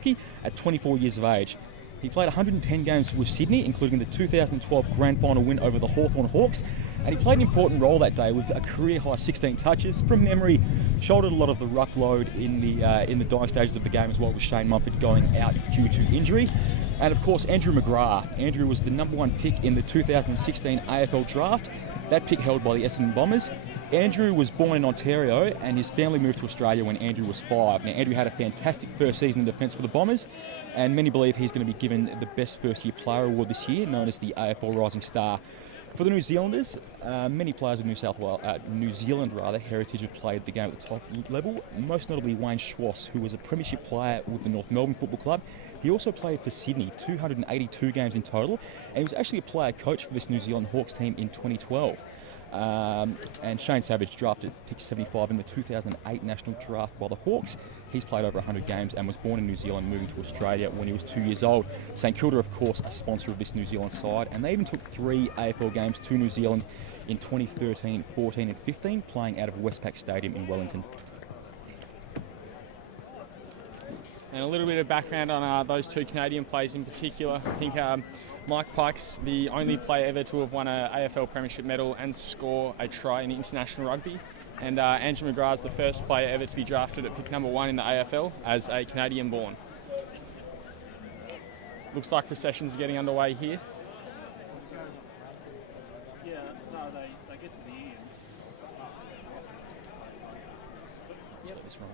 rookie at 24 years of age. He played 110 games with Sydney, including the 2012 Grand Final win over the Hawthorn Hawks, and he played an important role that day with a career-high 16 touches. From memory, shouldered a lot of the ruck load in the dying stages of the game as well, with Shane Mumford going out due to injury. And of course, Andrew McGrath. Andrew was the number 1 pick in the 2016 AFL draft, that pick held by the Essendon Bombers. Andrew was born in Ontario and his family moved to Australia when Andrew was 5. Now, Andrew had a fantastic first season in defence for the Bombers, and many believe he's going to be given the Best First Year Player Award this year, known as the AFL Rising Star. For the New Zealanders, many players of New Zealand heritage have played the game at the top level, most notably Wayne Schwass, who was a premiership player with the North Melbourne Football Club. He also played for Sydney, 282 games in total, and he was actually a player coach for this New Zealand Hawks team in 2012. And Shane Savage drafted pick 75 in the 2008 national draft by the Hawks. He's played over 100 games and was born in New Zealand, moving to Australia when he was 2 years old. St Kilda, of course, a sponsor of this New Zealand side, and they even took 3 AFL games to New Zealand in 2013, 14 and 15, playing out of Westpac Stadium in Wellington. And a little bit of background on those 2 Canadian players in particular. I think Mike Pike's the only player ever to have won an AFL Premiership medal and score a try in international rugby. And Andrew McGrath's the first player ever to be drafted at pick number 1 in the AFL as a Canadian born. Looks like processions are getting underway here. Yeah, no, they get to the end. Yep. This wrong.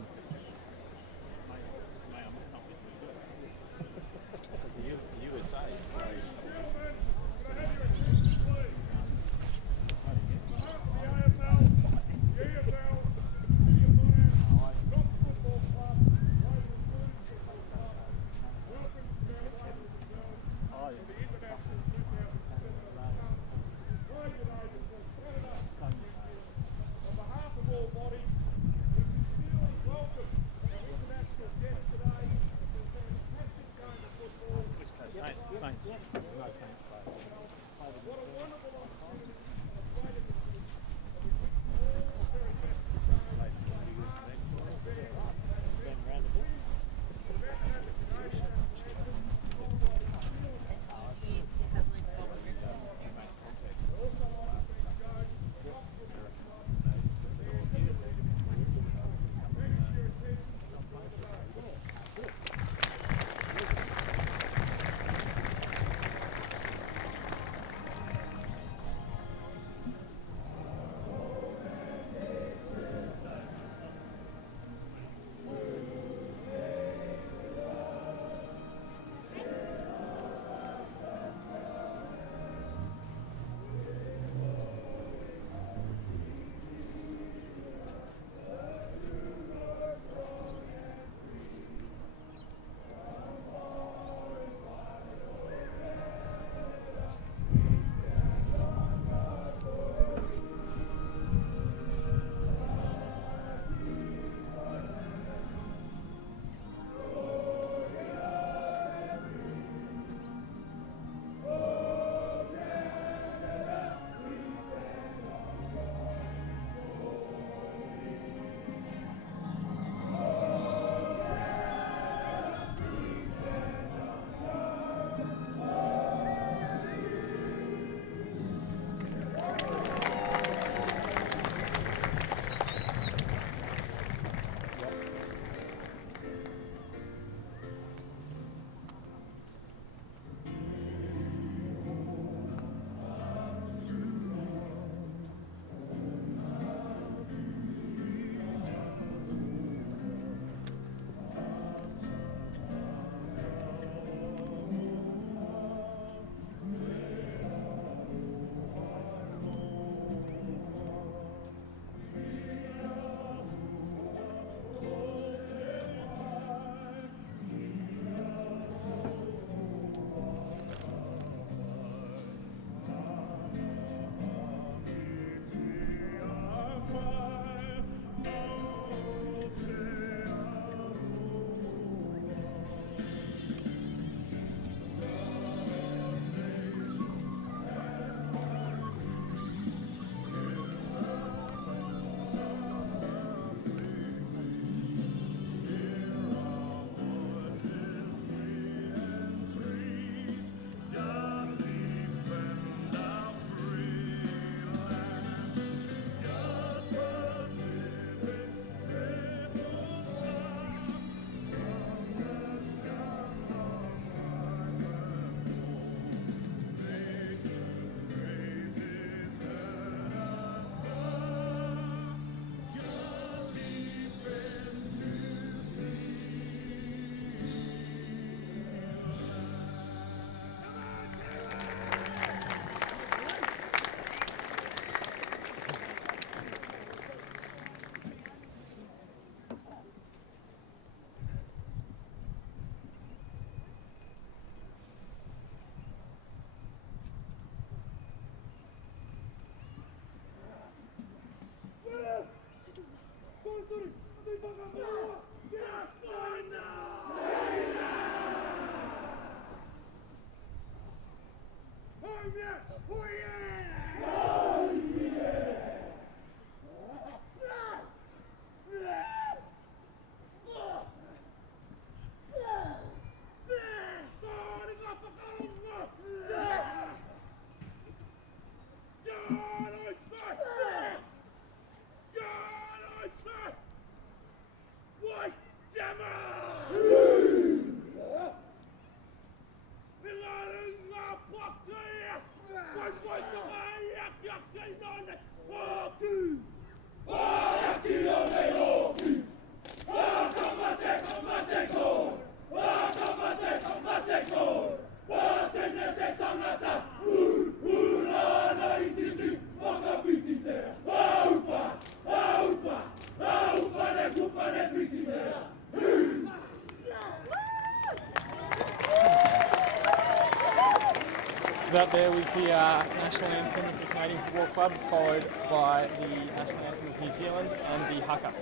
So that there was the national anthem of the Canadian Football Club, followed by the national anthem of New Zealand and the haka.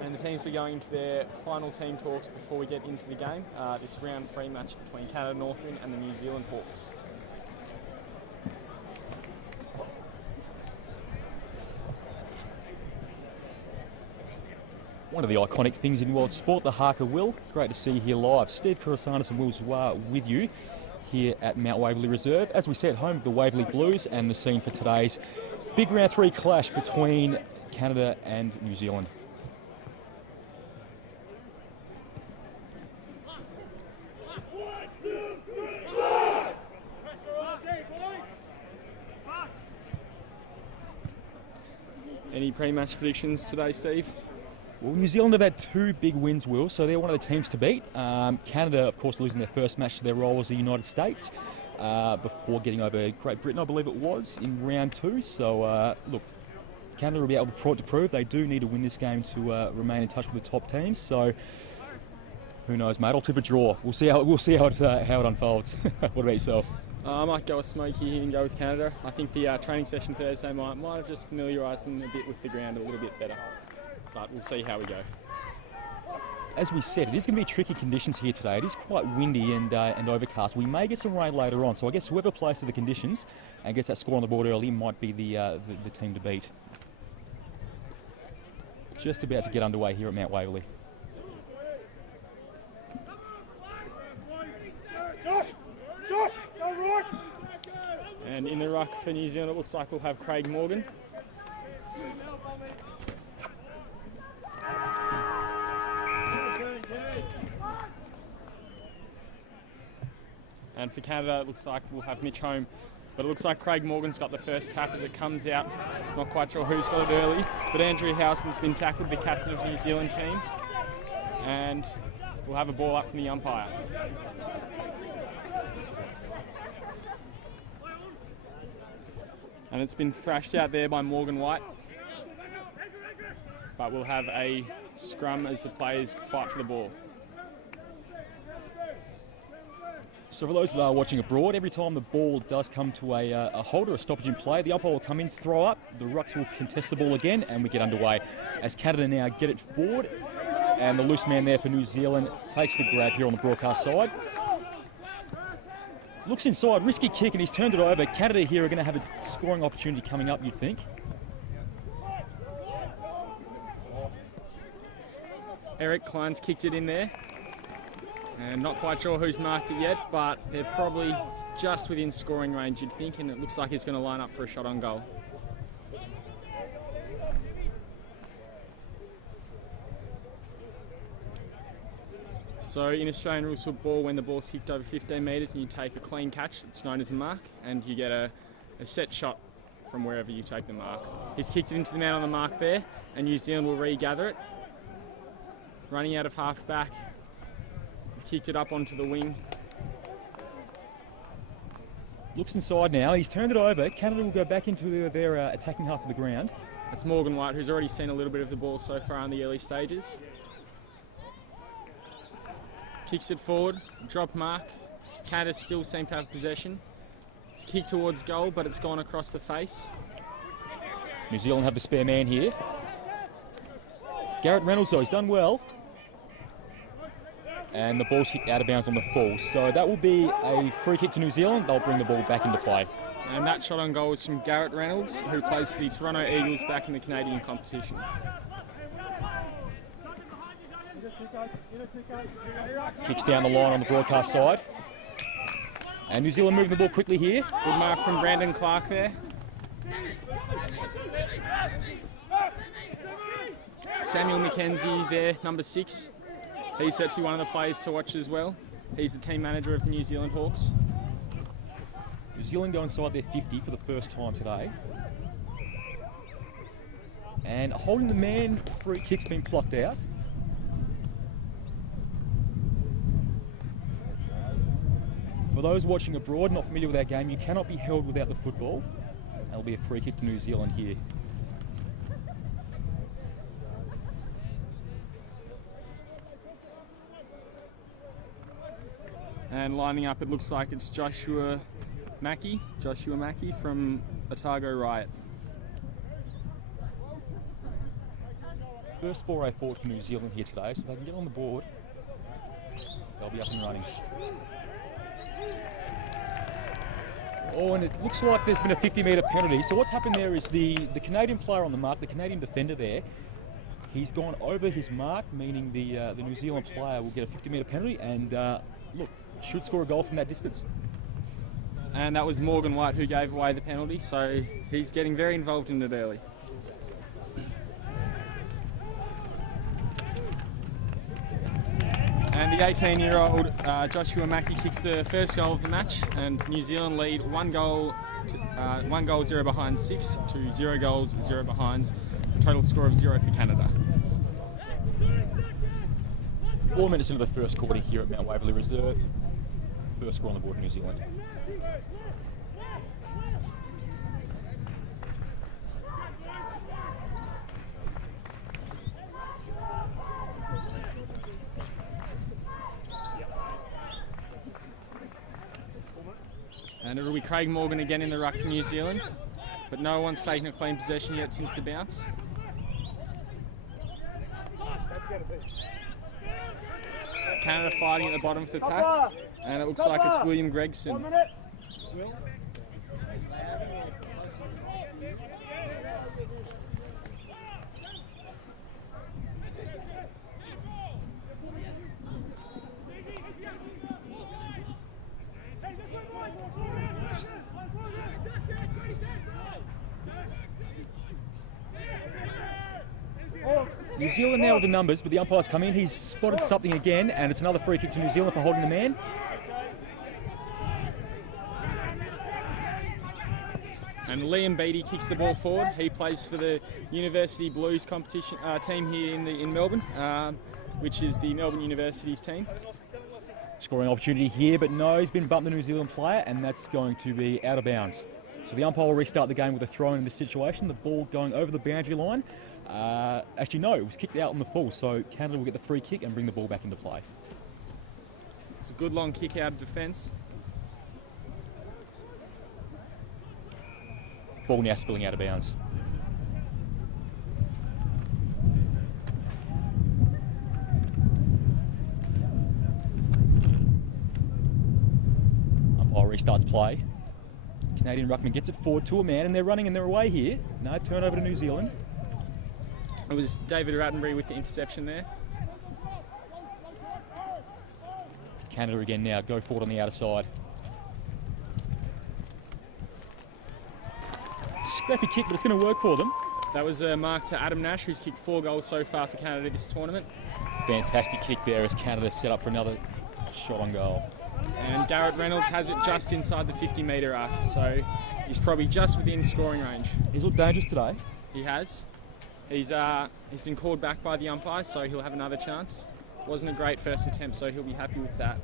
And the teams will be going into their final team talks before we get into the game. This round 3 match between Canada Northern and the New Zealand Hawks. One of the iconic things in world sport, the haka. Will, great to see you here live. Steve Kourousanis and Will Zwar with you here at Mount Waverley Reserve. As we said, home of the Waverley Blues, and the scene for today's big round 3 clash between Canada and New Zealand. Any pre-match predictions today, Steve? Well, New Zealand have had 2 big wins, Will, so they're one of the teams to beat. Canada, of course, losing their first match to their rivals, the United States, before getting over Great Britain, I believe it was, in round 2. So, look, Canada will be able to prove they do need to win this game to remain in touch with the top teams. So, who knows, mate? I'll tip a draw. We'll see how it unfolds. What about yourself? I might go with Smokey here and go with Canada. I think the training session Thursday might have just familiarised them a bit with the ground a little bit better. But we'll see how we go. As we said, it is going to be tricky conditions here today. It is quite windy and overcast. We may get some rain later on, so I guess whoever plays to the conditions and gets that score on the board early might be the team to beat. Just about to get underway here at Mount Waverley. And in the ruck for New Zealand, it looks like we'll have Craig Morgan. And for Canada, it looks like we'll have Mitch Holm. But it looks like Craig Morgan's got the first tap as it comes out. Not quite sure who's got it early. But Andrew Howson's been tackled, the captain of the New Zealand team. And we'll have a ball up from the umpire. And it's been thrashed out there by Morgan White. But we'll have a scrum as the players fight for the ball. So for those that are watching abroad, every time the ball does come to a hold or a stoppage in play, the umpire will come in, throw up, the rucks will contest the ball again, and we get underway. As Canada now get it forward, and the loose man there for New Zealand takes the grab here on the broadcast side. Looks inside, risky kick, and he's turned it over. Canada here are going to have a scoring opportunity coming up, you'd think. Eric Klein's kicked it in there. And not quite sure who's marked it yet, but they're probably just within scoring range, you'd think, and it looks like he's going to line up for a shot on goal. So in Australian rules football, when the ball's kicked over 15 metres and you take a clean catch, it's known as a mark, and you get a set shot from wherever you take the mark. He's kicked it into the man on the mark there, and New Zealand will regather it. Running out of half back, kicked it up onto the wing. Looks inside now, he's turned it over. Canada will go back into their attacking half of the ground. That's Morgan White, who's already seen a little bit of the ball so far in the early stages. Kicks it forward, drop mark. Canada still seem to have possession. It's kicked towards goal, but it's gone across the face. New Zealand have the spare man here. Garrett Reynolds though, he's done well. And the ball's kicked out of bounds on the full. So that will be a free kick to New Zealand. They'll bring the ball back into play. And that shot on goal was from Garrett Reynolds, who plays for the Toronto Eagles back in the Canadian competition. Kicks down the line on the broadcast side. And New Zealand moving the ball quickly here. Good mark from Brandon Clark there. Samuel McKenzie there, number 6. He's set to be one of the players to watch as well. He's the team manager of the New Zealand Hawks. New Zealand go inside their 50 for the first time today. And holding the man, free kick's been plucked out. For those watching abroad, not familiar with our game, you cannot be held without the football. That'll be a free kick to New Zealand here. And lining up, it looks like it's Joshua Mackie from Otago Riot. First foray forward for New Zealand here today, so if they can get on the board, they'll be up and running. Oh, and it looks like there's been a 50-metre penalty. So what's happened there is the Canadian player on the mark, the Canadian defender there, he's gone over his mark, meaning the New Zealand player will get a 50-metre penalty and, look, should score a goal from that distance. And that was Morgan White who gave away the penalty, so he's getting very involved in it early. And the 18-year-old Joshua Mackie kicks the first goal of the match, and New Zealand lead 1 goal, 0 behind 6 to 0 goals, 0 behinds. Total score of 0 for Canada. 4 minutes into the first quarter here at Mount Waverley Reserve. First score on the board for New Zealand. And it'll be Craig Morgan again in the ruck for New Zealand, but no one's taken a clean possession yet since the bounce. Canada fighting at the bottom of the pack, and it looks like it's William Gregson. New Zealand now with the numbers, but the umpire's come in. He's spotted something again, and it's another free kick to New Zealand for holding the man. And Liam Beattie kicks the ball forward. He plays for the University Blues competition team here in Melbourne, which is the Melbourne University's team. Scoring opportunity here, but no, he's been bumped the New Zealand player, and that's going to be out of bounds. So the umpire will restart the game with a throw in this situation. The ball going over the boundary line. Actually, no, it was kicked out on the full, so Canada will get the free kick and bring the ball back into play. It's a good long kick out of defence. Ball now spilling out of bounds. Umpire restarts play. Canadian ruckman gets it forward to a man, and they're running and they're away here. No, turnover to New Zealand. It was David Rattenbury with the interception there. Canada again now, go forward on the outer side. Scrappy kick, but it's going to work for them. That was a mark to Adam Nash, who's kicked 4 goals so far for Canada this tournament. Fantastic kick there as Canada set up for another shot on goal. And Garrett Reynolds has it just inside the 50-metre arc, so he's probably just within scoring range. He's looked dangerous today. He has. He's been called back by the umpire, so he'll have another chance. Wasn't a great first attempt, so he'll be happy with that.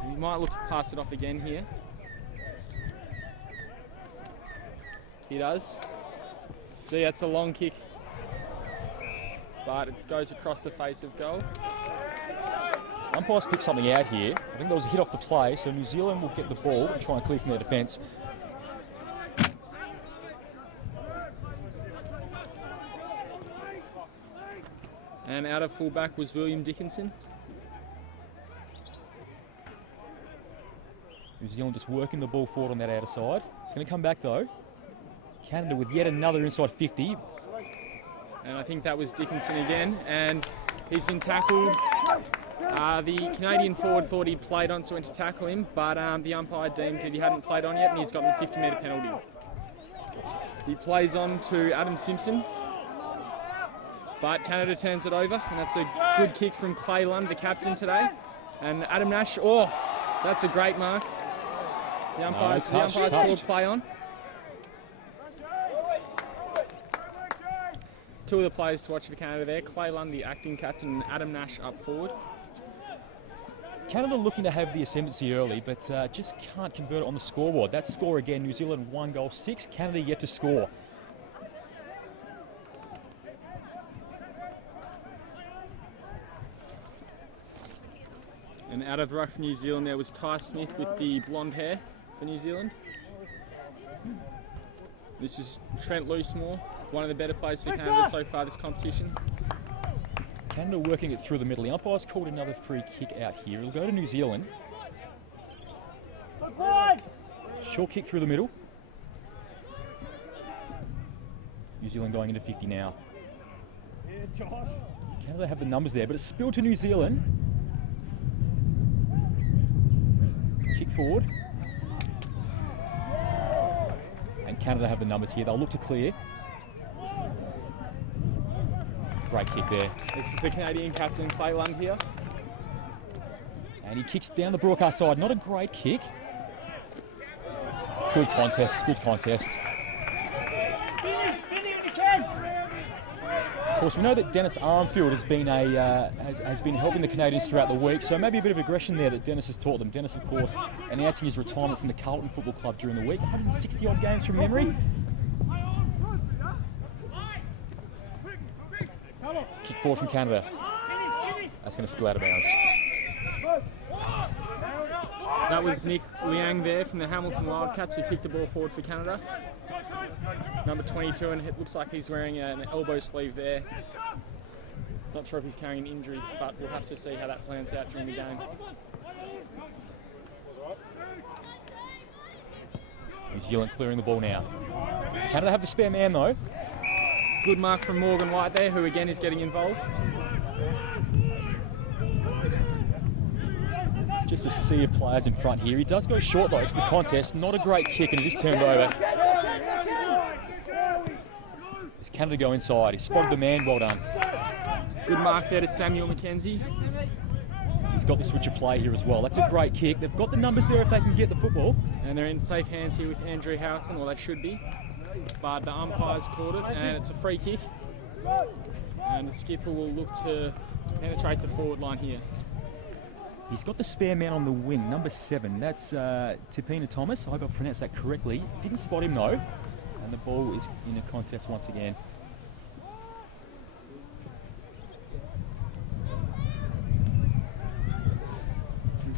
And he might look to pass it off again here. He does. See, that's a long kick, but it goes across the face of goal. Umpire's picked something out here. I think there was a hit off the play, so New Zealand will get the ball and try and clear from their defence. And out of fullback was William Dickinson. New Zealand just working the ball forward on that outer side. It's going to come back though. Canada with yet another inside 50. And I think that was Dickinson again. And he's been tackled. The Canadian forward thought he'd played on, so went to tackle him, but the umpire deemed that he hadn't played on yet, and he's got the 50-metre penalty. He plays on to Adam Simpson, but Canada turns it over, and that's a good kick from Clay Lund, the captain today. And Adam Nash, oh, that's a great mark. The umpire's called play on. Two of the players to watch for Canada there, Clay Lund, the acting captain, and Adam Nash up forward. Canada looking to have the ascendancy early, but just can't convert it on the scoreboard. That's the score again. New Zealand 1 goal 6. Canada yet to score. And out of the ruck for New Zealand there was Ty Smith with the blonde hair for New Zealand. This is Trent Loosemore, one of the better players for Canada so far this competition. Canada working it through the middle. The umpire's called another free kick out here. It'll go to New Zealand. Short kick through the middle. New Zealand going into 50 now. Canada have the numbers there, but it's spilled to New Zealand. Kick forward. And Canada have the numbers here. They'll look to clear. Great kick there. This is the Canadian captain, Clay Lund here. And he kicks down the broadcast side. Not a great kick. Good contest, good contest. Of course, we know that Dennis Armfield has been has been helping the Canadians throughout the week, so maybe a bit of aggression there that Dennis has taught them. Dennis, of course, announcing his retirement from the Carlton Football Club during the week. 160-odd games from memory. Kick forward from Canada. That's going to spill out of bounds. That was Nick Liang there from the Hamilton Wildcats who kicked the ball forward for Canada. Number 22, and it looks like he's wearing an elbow sleeve there. Not sure if he's carrying an injury, but we'll have to see how that plans out during the game. New Zealand clearing the ball now. Canada have the spare man though. Good mark from Morgan White there, who again is getting involved. Just a sea of players in front here. He does go short though. It's the contest. Not a great kick, and it is turned over. As Canada go inside, he spotted the man. Well done. Good mark there to Samuel McKenzie. He's got the switch of play here as well. That's a great kick. They've got the numbers there if they can get the football. And they're in safe hands here with Andrew Howson, or they should be. But the umpire's called it, and it's a free kick. And the skipper will look to penetrate the forward line here. He's got the spare man on the wing, number 7. That's Tipina Thomas. I hope I pronounced that correctly. Didn't spot him though. And the ball is in a contest once again.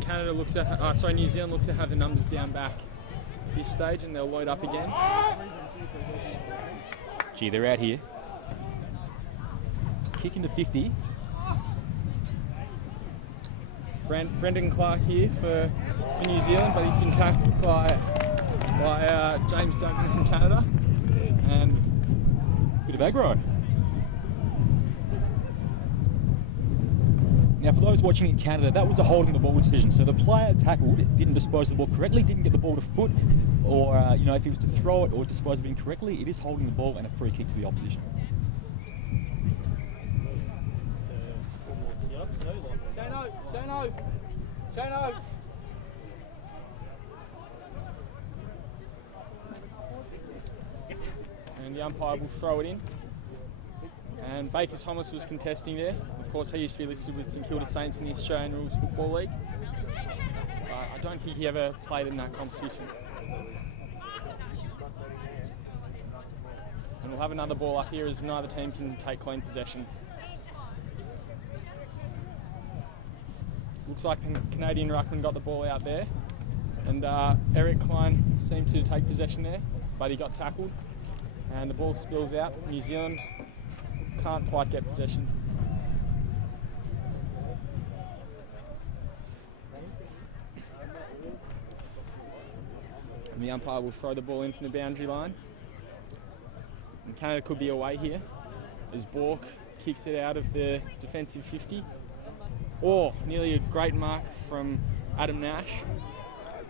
Canada looks at, New Zealand look to have the numbers down back this stage, and they'll load up again. Gee, they're out here. Kick into 50. Brendan Clark here for New Zealand, but he's been tackled by James Duncan from Canada. And bit of aggro. Now, for those watching in Canada, that was a holding the ball decision. So the player tackled, didn't dispose of the ball correctly, didn't get the ball to foot, or if he was to throw it or dispose of it incorrectly, it is holding the ball and a free kick to the opposition. And the umpire will throw it in. And Baker Thomas was contesting there. Of course, he used to be listed with St Kilda Saints in the Australian Rules Football League. I don't think he ever played in that competition. And we'll have another ball up here as neither team can take clean possession. Looks like the Canadian ruckman got the ball out there. And Eric Klein seemed to take possession there, but he got tackled. And the ball spills out. New Zealand can't quite get possession. And the umpire will throw the ball in from the boundary line. And Canada could be away here as Bork kicks it out of the defensive 50. Or nearly a great mark from Adam Nash,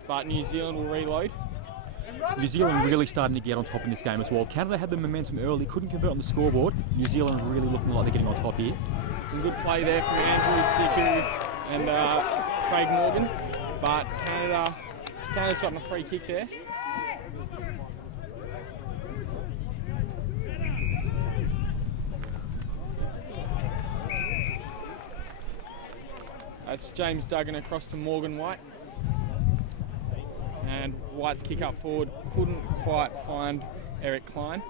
but New Zealand will reload. New Zealand really starting to get on top in this game as well. Canada had the momentum early, couldn't convert on the scoreboard. New Zealand really looking like they're getting on top here. Some good play there from Andrew Siku and Craig Morgan, but Canada's gotten a free kick there. That's James Duggan across to Morgan White. And White's kick up forward couldn't quite find Eric Klein.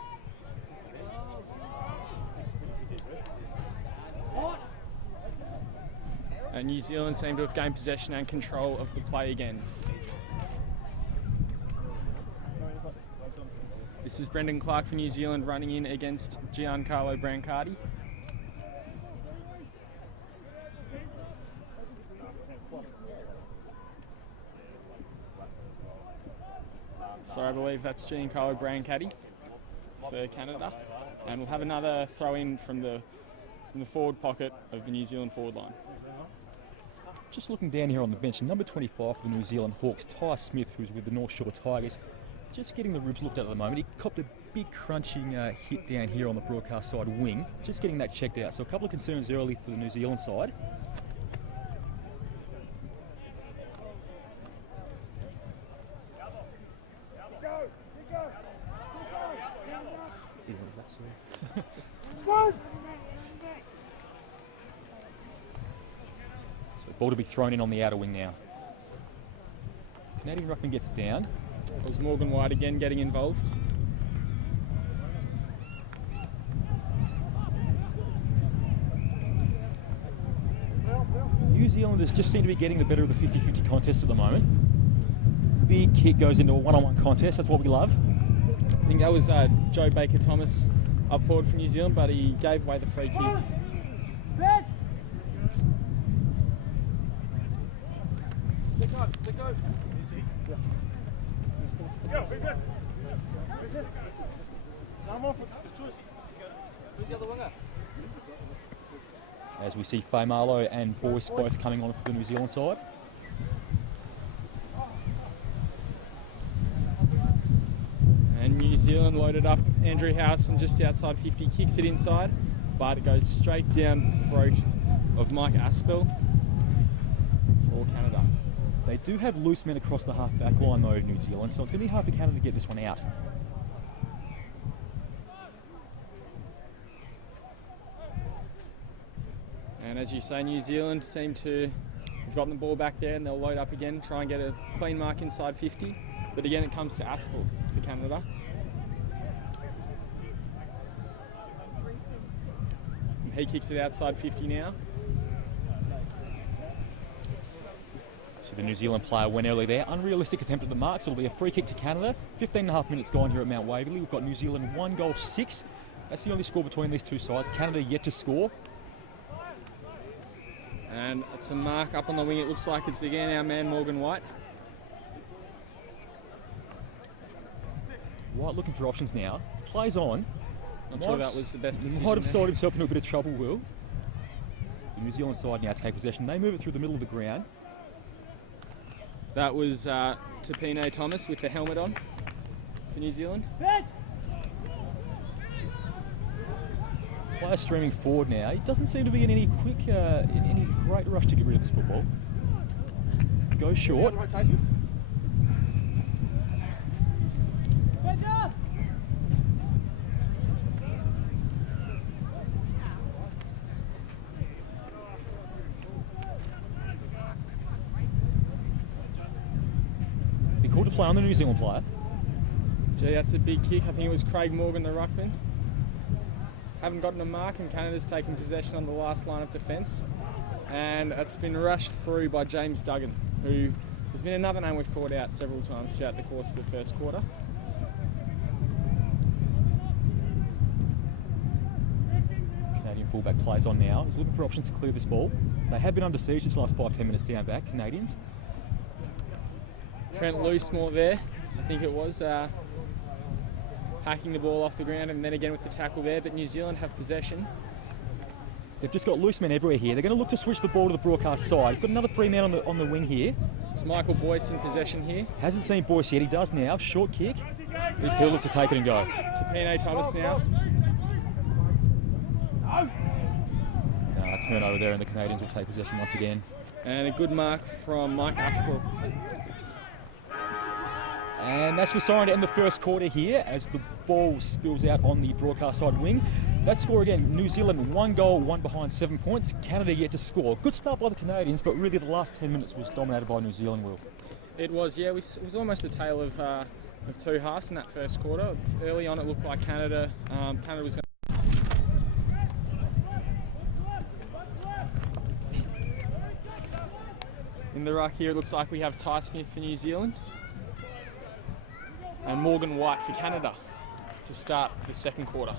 And New Zealand seem to have gained possession and control of the play again. This is Brendan Clark for New Zealand running in against Giancarlo Brancardi. So I believe that's Giancarlo Brancardi for Canada. And we'll have another throw in from the forward pocket of the New Zealand forward line. Just looking down here on the bench, number 25 for the New Zealand Hawks, Ty Smith, who's with the North Shore Tigers, just getting the ribs looked at the moment. He copped a big crunching hit down here on the broadcast side wing, just getting that checked out. So a couple of concerns early for the New Zealand side. Ball to be thrown in on the outer wing now. Canadian ruckman gets down. It was Morgan White again getting involved. New Zealanders just seem to be getting the better of the 50-50 contest at the moment. Big kick goes into a one-on-one contest. That's what we love. I think that was Joe Baker-Thomas up forward for New Zealand, but he gave away the free kick. As we see Faye Marlow and Boyce both coming on for the New Zealand side. And New Zealand loaded up Andrew Howson just outside 50, kicks it inside, but it goes straight down the throat of Mike Aspel for Canada. They do have loose men across the half-back line though, New Zealand, so it's going to be hard for Canada to get this one out. And as you say, New Zealand seem to have gotten the ball back there and they'll load up again, try and get a clean mark inside 50. But again, it comes to Aspel for Canada. And he kicks it outside 50 now. So the New Zealand player went early there. Unrealistic attempt at the mark, so it'll be a free kick to Canada. 15.5 minutes gone here at Mount Waverley. We've got New Zealand 1 goal 6. That's the only score between these two sides. Canada yet to score. And it's a mark up on the wing. It looks like it's again our man Morgan White. White looking for options now. Plays on. Not sure that was the best decision. Might have sold himself into a bit of trouble, Will. The New Zealand side now take possession. They move it through the middle of the ground. That was Tapine Thomas with the helmet on for New Zealand. Player streaming forward now. He doesn't seem to be in any in any great rush to get rid of this football. Goes short. Be cool to play on the New Zealand player. Gee, that's a big kick. I think it was Craig Morgan, the ruckman. Haven't gotten a mark, and Canada's taken possession on the last line of defence. And it's been rushed through by James Duggan, who has been another name we've called out several times throughout the course of the first quarter. Canadian fullback plays on now. He's looking for options to clear this ball. They have been under siege this last 5-10 minutes down back, Canadians. Trent Loosemore there I think it was, hacking the ball off the ground, and then again with the tackle there, but New Zealand have possession. They've just got loose men everywhere here. They're going to look to switch the ball to the broadcast side. He's got another free man on the wing here. It's Michael Boyce in possession here. Hasn't seen Boyce yet. He does now. Short kick. He'll look to take it and go. Tapine Thomas now. Turnover there, and the Canadians will take possession once again. And a good mark from Mike Aspel. And that's the siren to end the first quarter here as the ball spills out on the broadcast side wing. That score again, New Zealand 1 goal, 1 behind, 7 points. Canada yet to score. Good start by the Canadians, but really the last 10 minutes was dominated by New Zealand, Will. It was, yeah. It was almost a tale of two halves in that first quarter. Early on it looked like Canada was going to... In the ruck here it looks like we have Ty Smith for New Zealand and Morgan White for Canada to start the second quarter.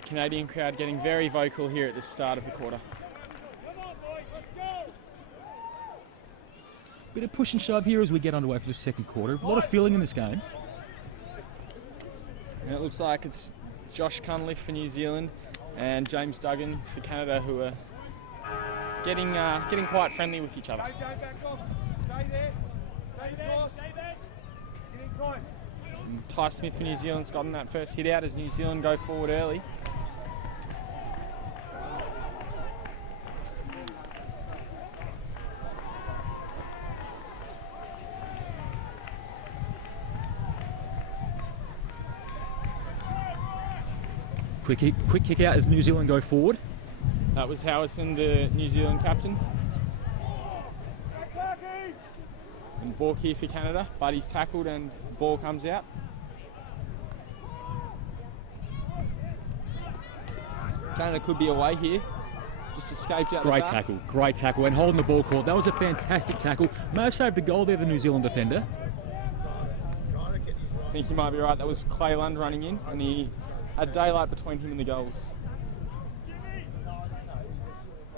The Canadian crowd getting very vocal here at the start of the quarter. Bit of push and shove here as we get underway for the second quarter. A lot of feeling in this game. And it looks like it's Josh Cunliffe for New Zealand and James Duggan for Canada, who are getting quite friendly with each other. And Ty Smith for New Zealand's gotten that first hit out as New Zealand go forward early. Quick kick out as New Zealand go forward. That was Howison, the New Zealand captain. And Bork here for Canada, but he's tackled and the ball comes out. Canada could be away here. Just escaped out Great the back. great tackle, and holding the ball court. That was a fantastic tackle. May have saved the goal there, the New Zealand defender. I think you might be right. That was Clay Lund running in, and he had daylight between him and the goals.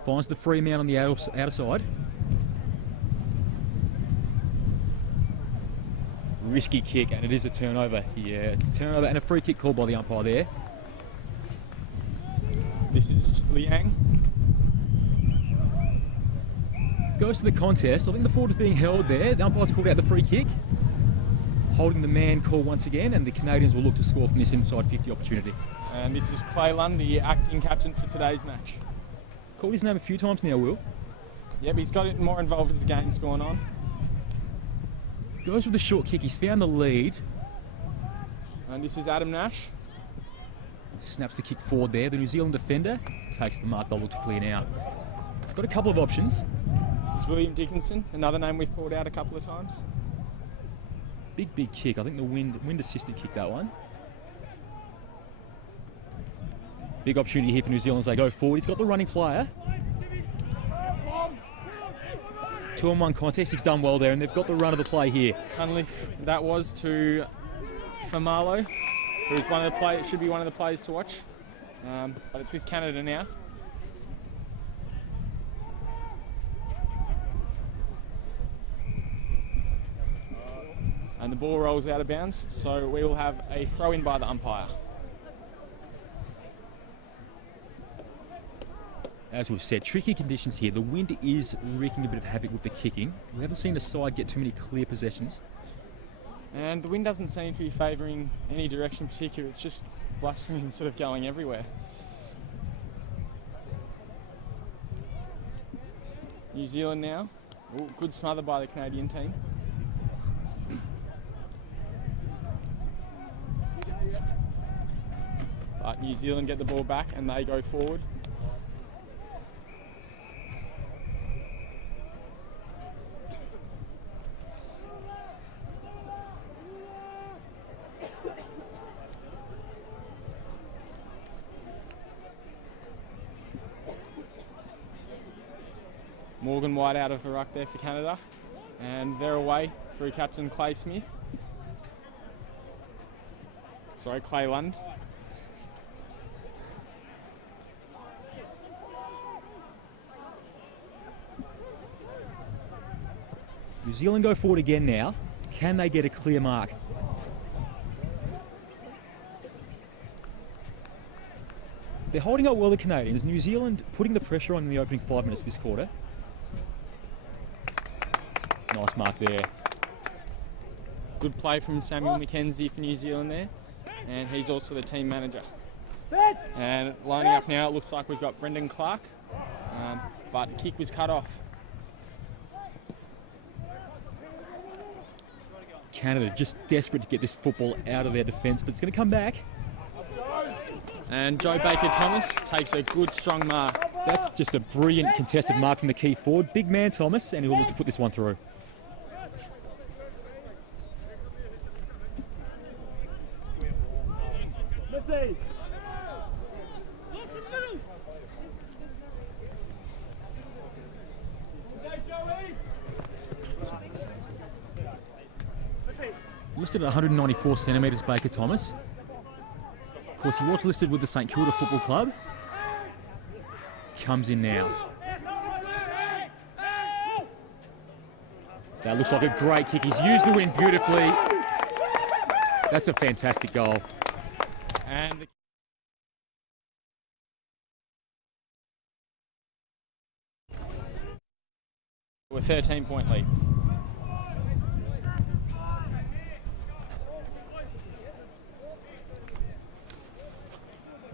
Finds the free man on the outer side. Risky kick, and it is a turnover. Yeah, turnover and a free kick called by the umpire there. This is Liang. Goes to the contest. I think the forward is being held there. The umpire's called out the free kick. Holding the man call once again, and the Canadians will look to score from this inside 50 opportunity. And this is Clay Lund, the acting captain for today's match. Called his name a few times now, Will. Yep, he's got it more involved as the game's going on. Goes with the short kick. He's found the lead. And this is Adam Nash. Snaps the kick forward there. The New Zealand defender takes the mark. They'll look to clear now. He's got a couple of options. This is William Dickinson, another name we've called out a couple of times. Big kick. I think the wind assisted kick that one. Big opportunity here for New Zealand as they go forward. He's got the running player. 2-on-1 contest. He's done well there, and they've got the run of the play here. Cunliffe, that was to Famalo, who's one of the players. Should be one of the players to watch, but it's with Canada now. And the ball rolls out of bounds, so we will have a throw in by the umpire. As we've said, tricky conditions here. The wind is wreaking a bit of havoc with the kicking. We haven't seen the side get too many clear possessions. And the wind doesn't seem to be favouring any direction in particular. It's just blustering and sort of going everywhere. New Zealand now. Ooh, good smother by the Canadian team. But New Zealand get the ball back and they go forward. Morgan White out of the ruck there for Canada, and they're away through captain Clay Smith. Sorry, Clay Lund. New Zealand go forward again now. Can they get a clear mark? They're holding up well, the Canadians. New Zealand putting the pressure on in the opening 5 minutes this quarter. Nice mark there. Good play from Samuel McKenzie for New Zealand there, and he's also the team manager. And lining up now, it looks like we've got Brendan Clark, but the kick was cut off. Canada just desperate to get this football out of their defence, but it's going to come back. And Joe Baker-Thomas takes a good, strong mark. That's just a brilliant contested mark from the key forward. Big man Thomas, and he'll look to put this one through. Listed at 194 centimetres, Baker Thomas. Of course, he was listed with the St Kilda Football Club. Comes in now. That looks like a great kick. He's used the wind beautifully. That's a fantastic goal. And with 13-point lead.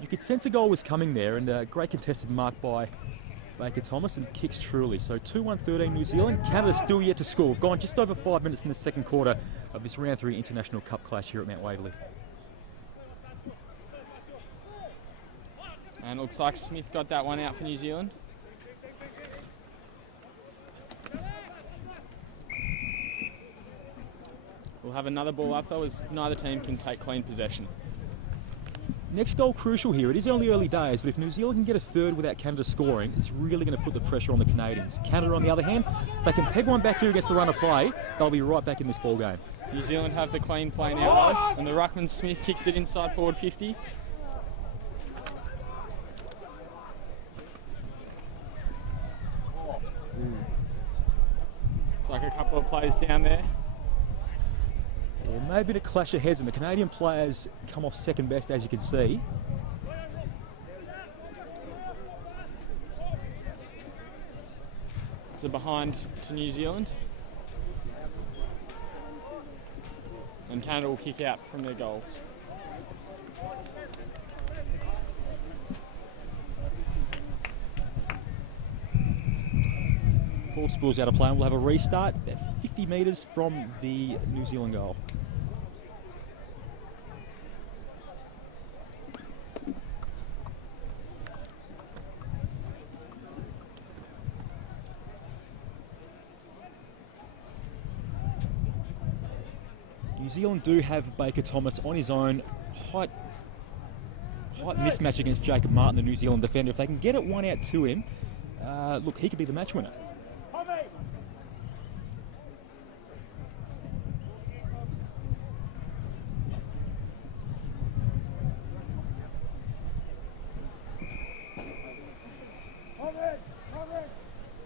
You could sense a goal was coming there, and a great contested mark by Baker Thomas, and kicks truly. So 2-1-13 New Zealand. Canada still yet to score. We've gone just over 5 minutes in the second quarter of this round 3 International Cup clash here at Mount Waverley. And it looks like Smith got that one out for New Zealand. We'll have another ball up though, as neither team can take clean possession. Next goal crucial here. It is only early days, but if New Zealand can get a third without Canada scoring, it's really going to put the pressure on the Canadians. Canada, on the other hand, if they can peg one back here against the run of play, they'll be right back in this ball game. New Zealand have the clean play now though, and the ruckman Smith kicks it inside forward 50. It's like a couple of plays down there. Yeah, maybe a clash of heads, and the Canadian players come off second best, as you can see. It's a behind to New Zealand. And Canada will kick out from their goals. Ball spills out of play, and we'll have a restart about 50 metres from the New Zealand goal. New Zealand do have Baker Thomas on his own. Height mismatch against Jacob Martin, the New Zealand defender. If they can get it one out to him, look, he could be the match winner.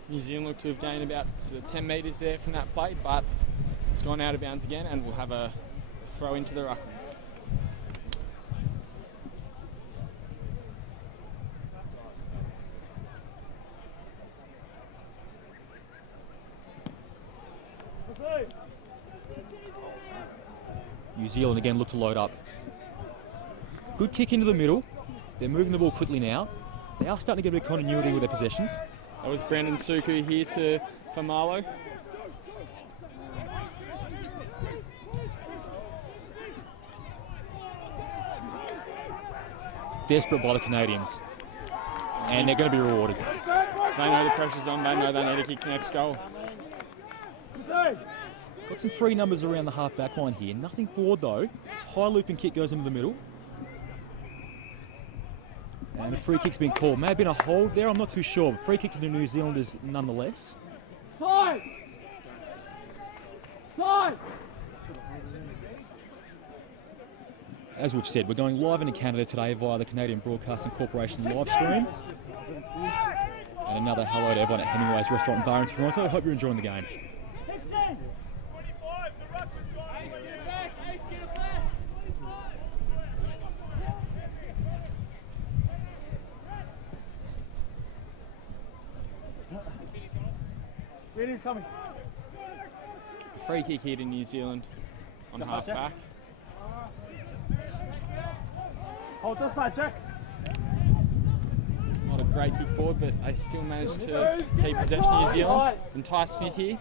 New Zealand look to have gained about sort of 10 metres there from that play, but it's gone out of bounds again, and we'll have a throw into the ruckman. New Zealand again look to load up. Good kick into the middle. They're moving the ball quickly now. They are starting to get a bit of continuity with their possessions. That was Brandon Suku here for Marlow. Desperate by the Canadians. And they're going to be rewarded. They know the pressure's on, they know they need to kick the next goal. Got some free numbers around the half-back line here. Nothing forward though. High looping kick goes into the middle. And a free kick's been called. May have been a hold there, I'm not too sure. Free kick to the New Zealanders nonetheless. Time! Time! As we've said, we're going live into Canada today via the Canadian Broadcasting Corporation live stream. And another hello to everyone at Hemingway's Restaurant and Bar in Toronto. I hope you're enjoying the game. Kenny's coming. Free kick here to New Zealand on half back. Hold this side, Jack. Not a great kick forward, but they still managed to keep possession of New Zealand. And Ty Smith here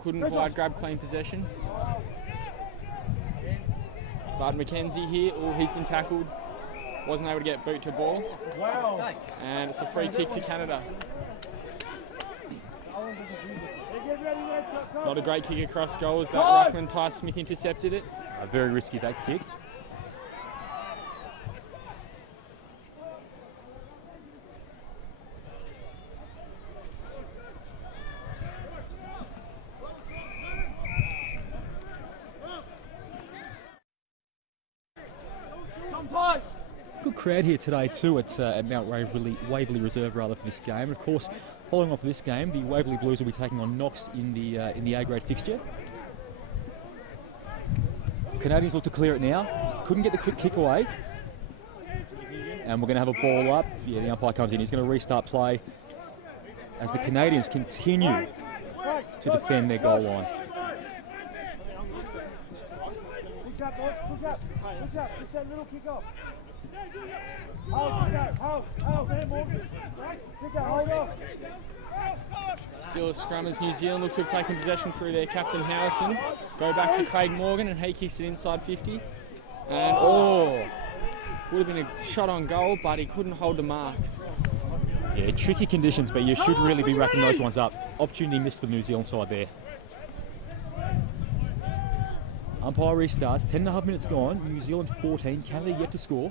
couldn't quite grab clean possession. But Mackenzie here, he's been tackled. Wasn't able to get boot to ball. Wow. And it's a free kick to Canada. Not a great kick across goal as that ruckman Ty Smith intercepted it. Very risky, that kick. Good crowd here today too at Mount Waverley Reserve for this game. And of course, following off this game, the Waverley Blues will be taking on Knox in the A-grade fixture. Canadians look to clear it now. Couldn't get the quick kick away. And we're going to have a ball up. Yeah, the umpire comes in. He's going to restart play as the Canadians continue to defend their goal line. Push up, boys. Push up. Push up. Just that little kick off. Hold there, Morgan. Kick out, hold off. Still a scrum as New Zealand look to have taken possession through their captain Howison. Go back to Craig Morgan and he kicks it inside 50. And would have been a shot on goal, but he couldn't hold the mark. Yeah, tricky conditions, but you should really be racking those ones up. Opportunity missed for the New Zealand side there. Umpire restarts, 10.5 minutes gone, New Zealand 14, Canada yet to score.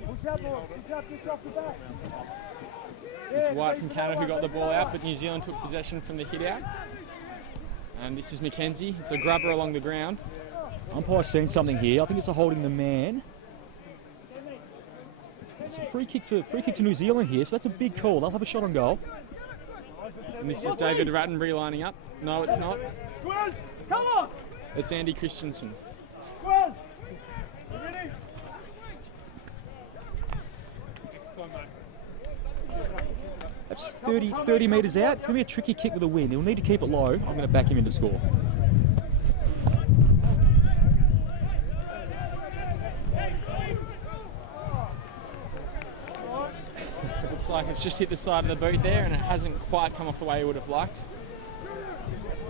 It was White from Canada who got the ball out, but New Zealand took possession from the hit out. And this is Mackenzie, it's a grubber along the ground. Umpire's seen something here, I think it's a holding the man. It's a free kick to New Zealand here, so that's a big call, they'll have a shot on goal. And this is David Rattenbury lining up. No, it's not. It's Andy Christensen. That's 30 metres out. It's going to be a tricky kick with a wind. He'll need to keep it low. I'm going to back him in to score. Looks like it's just hit the side of the boot there and it hasn't quite come off the way he would have liked.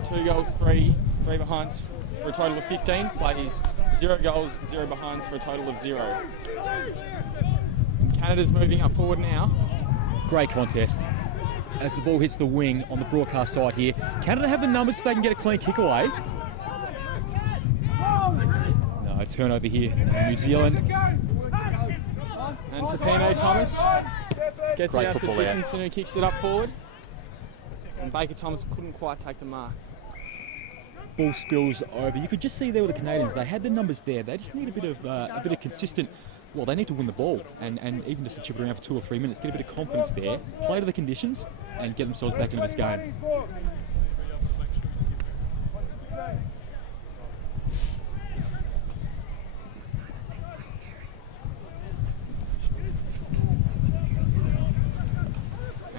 2 goals, 3 behinds for a total of 15. Plays 0 goals, 0 behinds for a total of 0. And Canada's moving up forward now. Great contest. As the ball hits the wing on the broadcast side here, Canada have the numbers if they can get a clean kick away. No, turnover here. New Zealand. And Tapino Thomas gets Great it out to football Dickinson who kicks it up forward. And Baker Thomas couldn't quite take the mark. Ball spills over. You could just see there with the Canadians, they had the numbers there. They just need a bit of consistent. Well, they need to win the ball and even just to chip it around for 2 or 3 minutes, get a bit of confidence there, play to the conditions, and get themselves back into this game.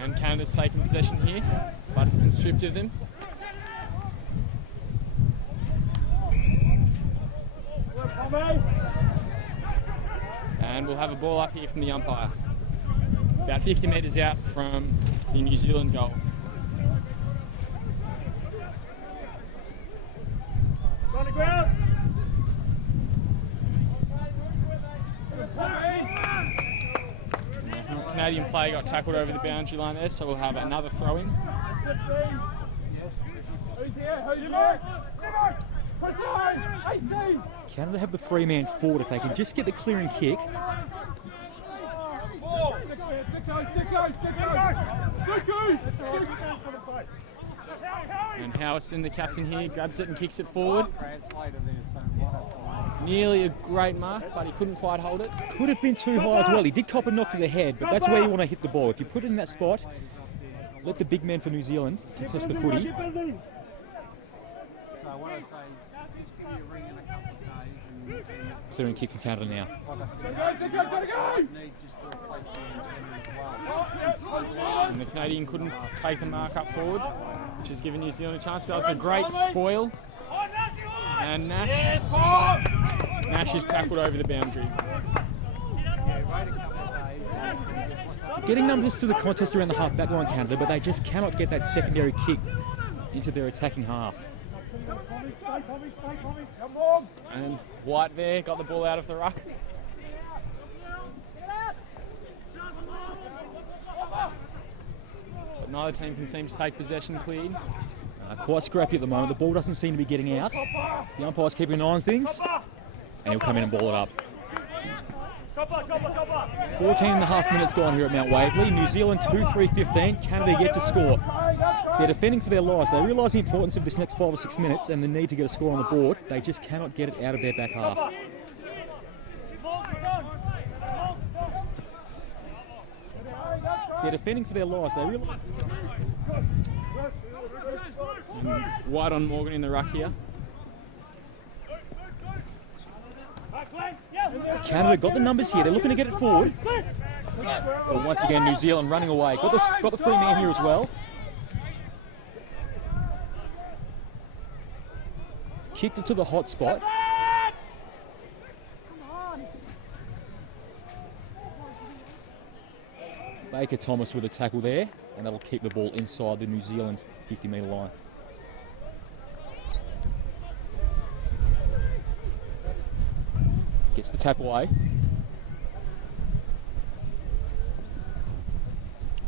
And Canada's taken possession here, but it's been stripped of them. And we'll have a ball up here from the umpire. About 50 metres out from the New Zealand goal. On the ground. Canadian player got tackled over the boundary line there, so we'll have another throw-in. Who's here? Who's here? Canada have the 3-man forward if they can just get the clearing kick. And Howison, the captain here, grabs it and kicks it forward. Nearly a great mark, but he couldn't quite hold it. Could have been too high as well. He did cop a knock to the head, but that's where you want to hit the ball. If you put it in that spot, let the big man for New Zealand contest the footy. So I want to say, just give me a ring in a couple of days and clearing kick from Canada now. And the Canadian couldn't take the mark up forward, which has given New Zealand a chance. But that was a great spoil. And Nash is tackled over the boundary. Getting numbers to the contest around the half back line, Canada, but they just cannot get that secondary kick into their attacking half. And White there got the ball out of the ruck. But neither team can seem to take possession clean. Quite scrappy at the moment. The ball doesn't seem to be getting out. The umpire's keeping an eye on things, and he'll come in and ball it up. 14 and a half minutes gone here at Mount Waverley. New Zealand 2-3-15. Canada yet to score. They're defending for their lives. They realise the importance of this next 5 or 6 minutes and the need to get a score on the board. They just cannot get it out of their back half. They're defending for their lives. They realise. White on Morgan in the ruck here. Canada got the numbers here. They're looking to get it forward. But once again, New Zealand running away. Got the free man here as well. Kicked it to the hot spot. Baker Thomas with a tackle there, and that'll keep the ball inside the New Zealand 50-metre line. Gets the tap away.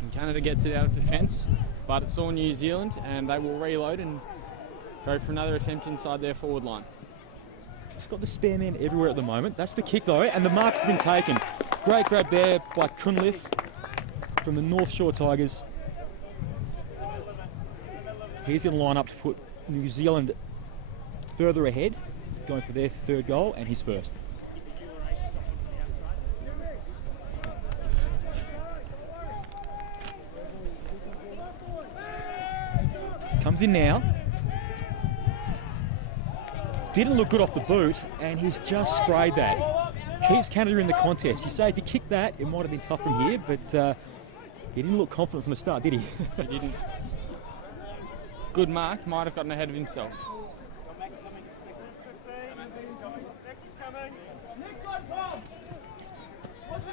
And Canada gets it out of defence, but it's all New Zealand, and they will reload and go for another attempt inside their forward line. It's got the spare man everywhere at the moment. That's the kick though, and the mark's been taken. Great grab there by Cunliffe from the North Shore Tigers. He's going to line up to put New Zealand further ahead, going for their third goal and his first. Comes in now. Didn't look good off the boot, and he's just sprayed that. Keeps Canada in the contest. You say if he kicked that, it might have been tough from here, but he didn't look confident from the start, did he? He didn't. Good mark, might have gotten ahead of himself.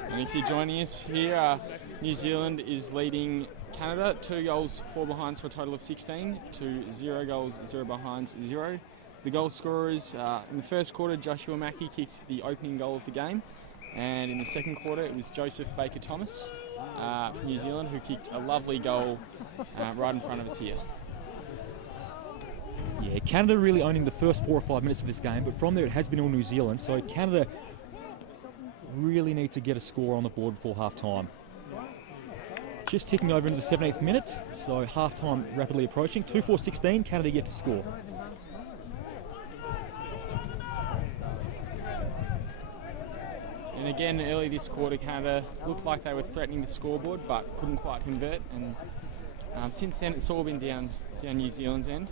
And if you're joining us here, New Zealand is leading Canada 2 goals, 4 behinds for a total of 16 to 0 goals, 0 behinds, 0. The goal scorers in the first quarter, Joshua Mackie kicked the opening goal of the game, and in the second quarter it was Joseph Baker Thomas from New Zealand who kicked a lovely goal right in front of us here. Yeah, Canada really owning the first 4 or 5 minutes of this game, but from there it has been all New Zealand, so Canada really need to get a score on the board before half-time. Just ticking over into the 17th minute, so half-time rapidly approaching. 2-4-16, Canada yet to score. And again, early this quarter, Canada looked like they were threatening the scoreboard, but couldn't quite convert. And since then, it's all been down New Zealand's end.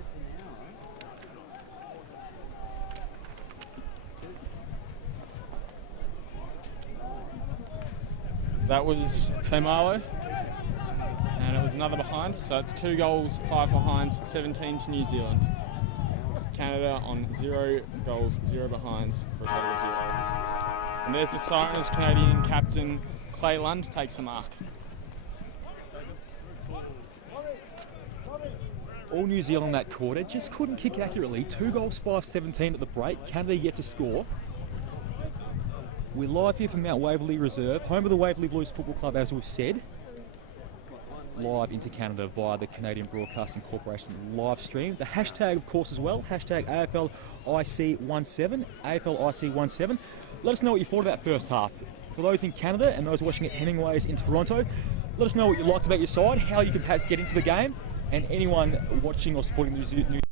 That was Femalo, and it was another behind. So it's 2 goals, 5 behinds, 17 to New Zealand. Canada on 0 goals, 0 behinds for a total of 0. And there's the siren as Canadian captain Clay Lund takes the mark. All New Zealand that quarter just couldn't kick accurately. 2 goals, 5-17 at the break. Canada yet to score. We're live here from Mount Waverley Reserve, home of the Waverley Blues Football Club, as we've said. Live into Canada via the Canadian Broadcasting Corporation live stream. The hashtag, of course, as well, hashtag AFLIC17, AFLIC17. Let us know what you thought of that first half. For those in Canada and those watching at Hemingway's in Toronto, let us know what you liked about your side, how you can perhaps get into the game, and anyone watching or supporting New Zealand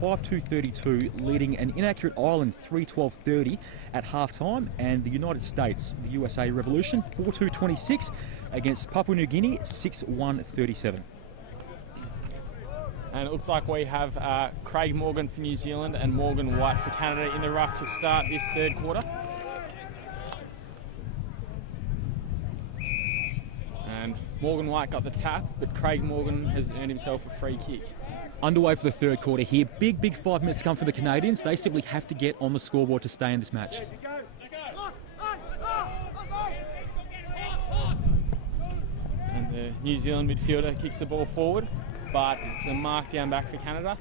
5-2-32, leading an inaccurate Ireland 3-12-30 at halftime, and the United States, the USA Revolution, 4-2-26 against Papua New Guinea, 6-1-37. And it looks like we have Craig Morgan for New Zealand and Morgan White for Canada in the ruck to start this third quarter. Morgan White got the tap, but Craig Morgan has earned himself a free kick. Underway for the third quarter here. Big 5 minutes to come for the Canadians. They simply have to get on the scoreboard to stay in this match. And the New Zealand midfielder kicks the ball forward, but it's a mark down back for Canada.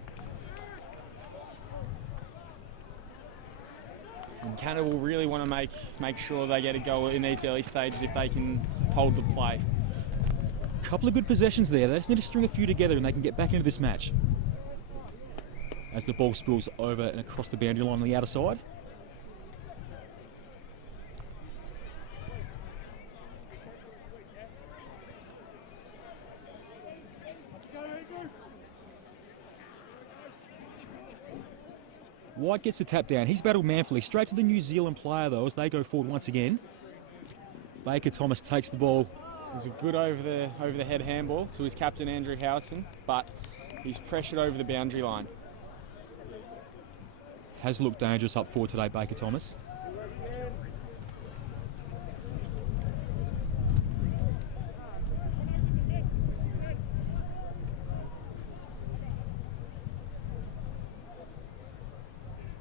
And Canada will really want to make sure they get a goal in these early stages if they can hold the play. Couple of good possessions there. They just need to string a few together and they can get back into this match. As the ball spills over and across the boundary line on the outer side. White gets the tap down. He's battled manfully. Straight to the New Zealand player though as they go forward once again. Baker Thomas takes the ball. It was a good over the head handball to his captain Andrew Howson, but he's pressured over the boundary line. Has looked dangerous up forward today, Baker Thomas.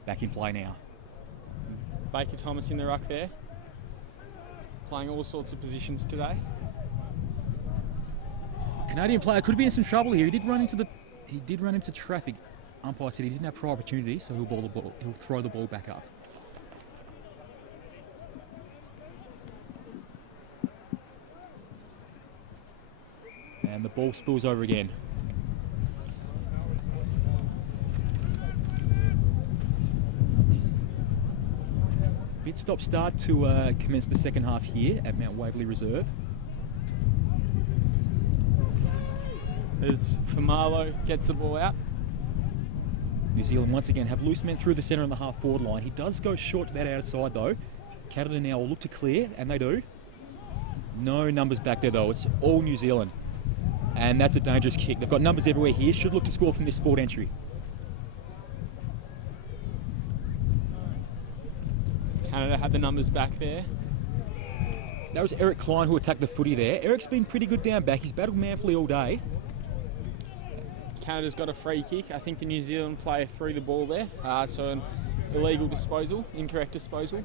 Back in play now. Baker Thomas in the ruck there, playing all sorts of positions today. Canadian player could be in some trouble here. He did run into traffic. Umpire said he didn't have prior opportunity, so he'll throw the ball back up. And the ball spills over again. Bit stop-start to commence the second half here at Mount Waverley Reserve. As Famalo gets the ball out. New Zealand once again have loose men through the centre and the half-forward line. He does go short to that outer side though. Canada now will look to clear, and they do. No numbers back there though, it's all New Zealand. And that's a dangerous kick. They've got numbers everywhere here, should look to score from this forward entry. Canada had the numbers back there. That was Eric Klein who attacked the footy there. Eric's been pretty good down back, he's battled manfully all day. Canada's got a free kick. I think the New Zealand player threw the ball there, so an illegal disposal, incorrect disposal.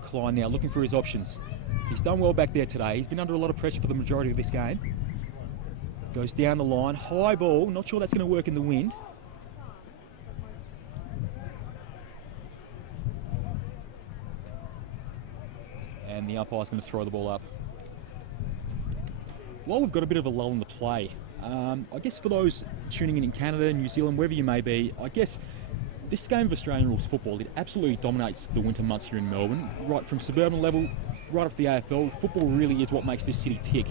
Klein now looking for his options. He's done well back there today. He's been under a lot of pressure for the majority of this game. Goes down the line, high ball, not sure that's going to work in the wind. And the umpire's going to throw the ball up. Well, we've got a bit of a lull in the play. I guess for those tuning in Canada, New Zealand, wherever you may be, I guess this game of Australian rules football, it absolutely dominates the winter months here in Melbourne. Right from suburban level, right up to the AFL, football really is what makes this city tick.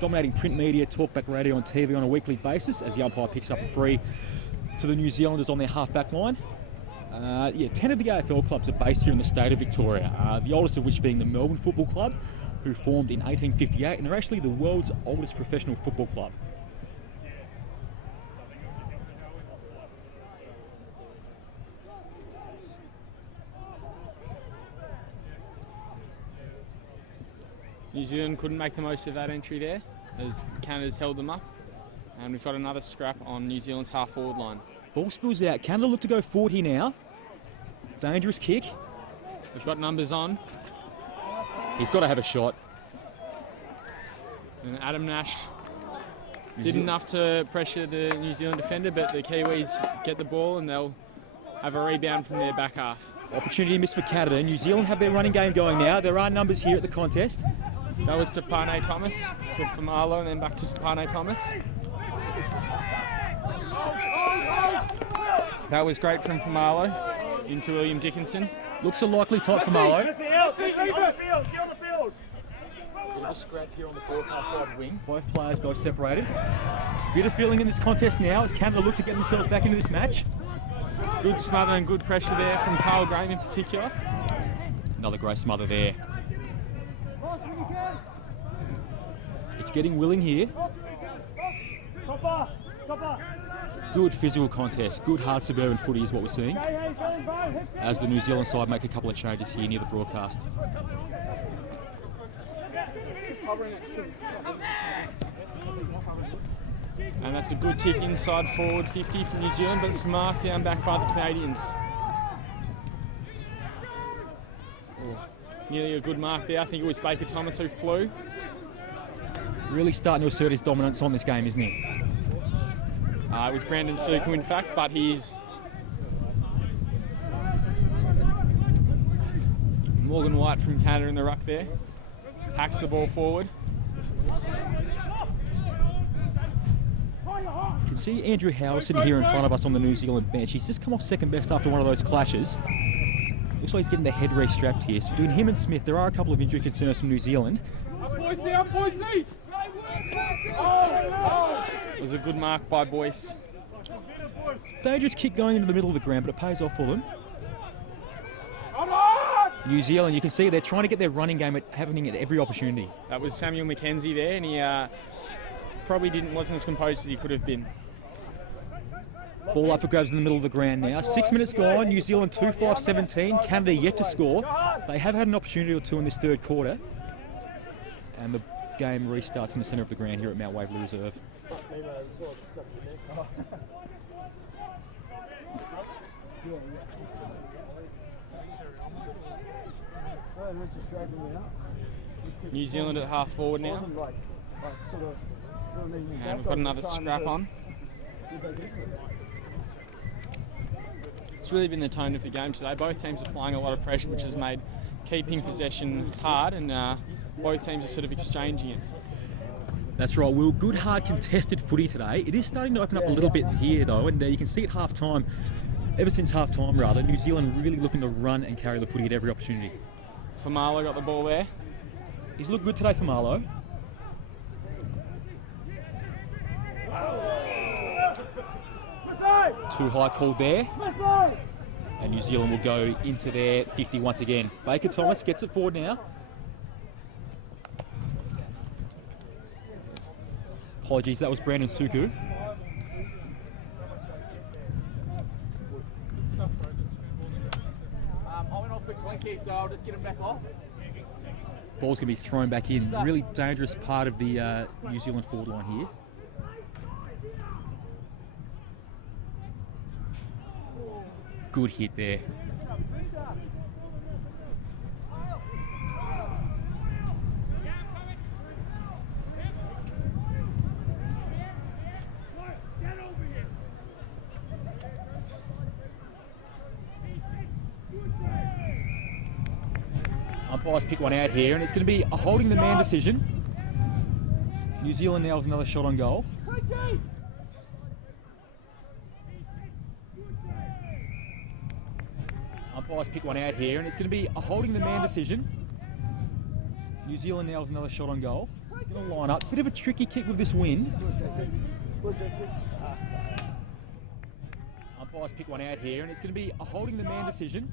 Dominating print media, talkback radio and TV on a weekly basis as the umpire picks up a free to the New Zealanders on their half-back line. 10 of the AFL clubs are based here in the state of Victoria, the oldest of which being the Melbourne Football Club, who formed in 1858, and they're actually the world's oldest professional football club. New Zealand couldn't make the most of that entry there, as Canada's held them up. And we've got another scrap on New Zealand's half-forward line. Ball spills out. Canada look to go forward here now. Dangerous kick. We've got numbers on. He's got to have a shot. And Adam Nash did enough to pressure the New Zealand defender, but the Kiwis get the ball and they'll have a rebound from their back half. Opportunity missed for Canada. New Zealand have their running game going now. There are numbers here at the contest. That was to Pane Thomas, to Famalo, and then back to Pane Thomas. That was great from Famalo into William Dickinson. Looks a likely type for Famalo. Get on the field. Bit of a scrap here on the broadcast side wing. Both players go separated. Bit of feeling in this contest now as Canada look to get themselves back into this match. Good smother and good pressure there from Carl Graham in particular. Another great smother there. It's getting willing here. Good physical contest, good hard suburban footy is what we're seeing. As the New Zealand side make a couple of changes here near the broadcast. And that's a good kick inside forward 50 for New Zealand, but it's marked down back by the Canadians. Nearly a good mark there. I think it was Baker Thomas who flew. Really starting to assert his dominance on this game, isn't he? It was Brandon Suku, in fact, but he's Morgan White from Canada in the ruck there. Hacks the ball forward. You can see Andrew Howe sitting here in front of us on the New Zealand bench. He's just come off second best after one of those clashes. Looks like he's getting the head re-strapped here. So between him and Smith, there are a couple of injury concerns from New Zealand. It was a good mark by Boyce. Dangerous kick going into the middle of the ground, but it pays off for them. New Zealand, you can see they're trying to get their running game happening at every opportunity. That was Samuel McKenzie there, and he probably wasn't as composed as he could have been. Ball up for grabs in the middle of the ground now. 6 minutes gone, New Zealand 2-5-17, Canada yet to score. They have had an opportunity or two in this third quarter. And the game restarts in the centre of the ground here at Mount Waverley Reserve. New Zealand at half forward now. And we've got another scrap on. It's really been the tone of the game today. Both teams are applying a lot of pressure, which has made keeping possession hard, and both teams are sort of exchanging it. That's right, Will. Good, hard, contested footy today. It is starting to open up a little bit here, though, and you can see at half-time, ever since half-time, rather, New Zealand really looking to run and carry the footy at every opportunity. Famalo got the ball there. He's looked good today, Famalo. Too high called there. And New Zealand will go into their 50 once again. Baker Thomas gets it forward now. Apologies, that was Brandon Suku. I went off for Clinky, so I'll just get him back off. Ball's going to be thrown back in. Really dangerous part of the New Zealand forward line here. Good hit there. Umpires pick one out here, and it's going to be a holding the man decision. New Zealand now with another shot on goal. Umpires pick one out here, and it's going to be a holding the man decision. New Zealand now with another shot on goal. It's going to line up. Bit of a tricky kick with this wind. Umpires pick one out here, and it's going to be a holding the man decision.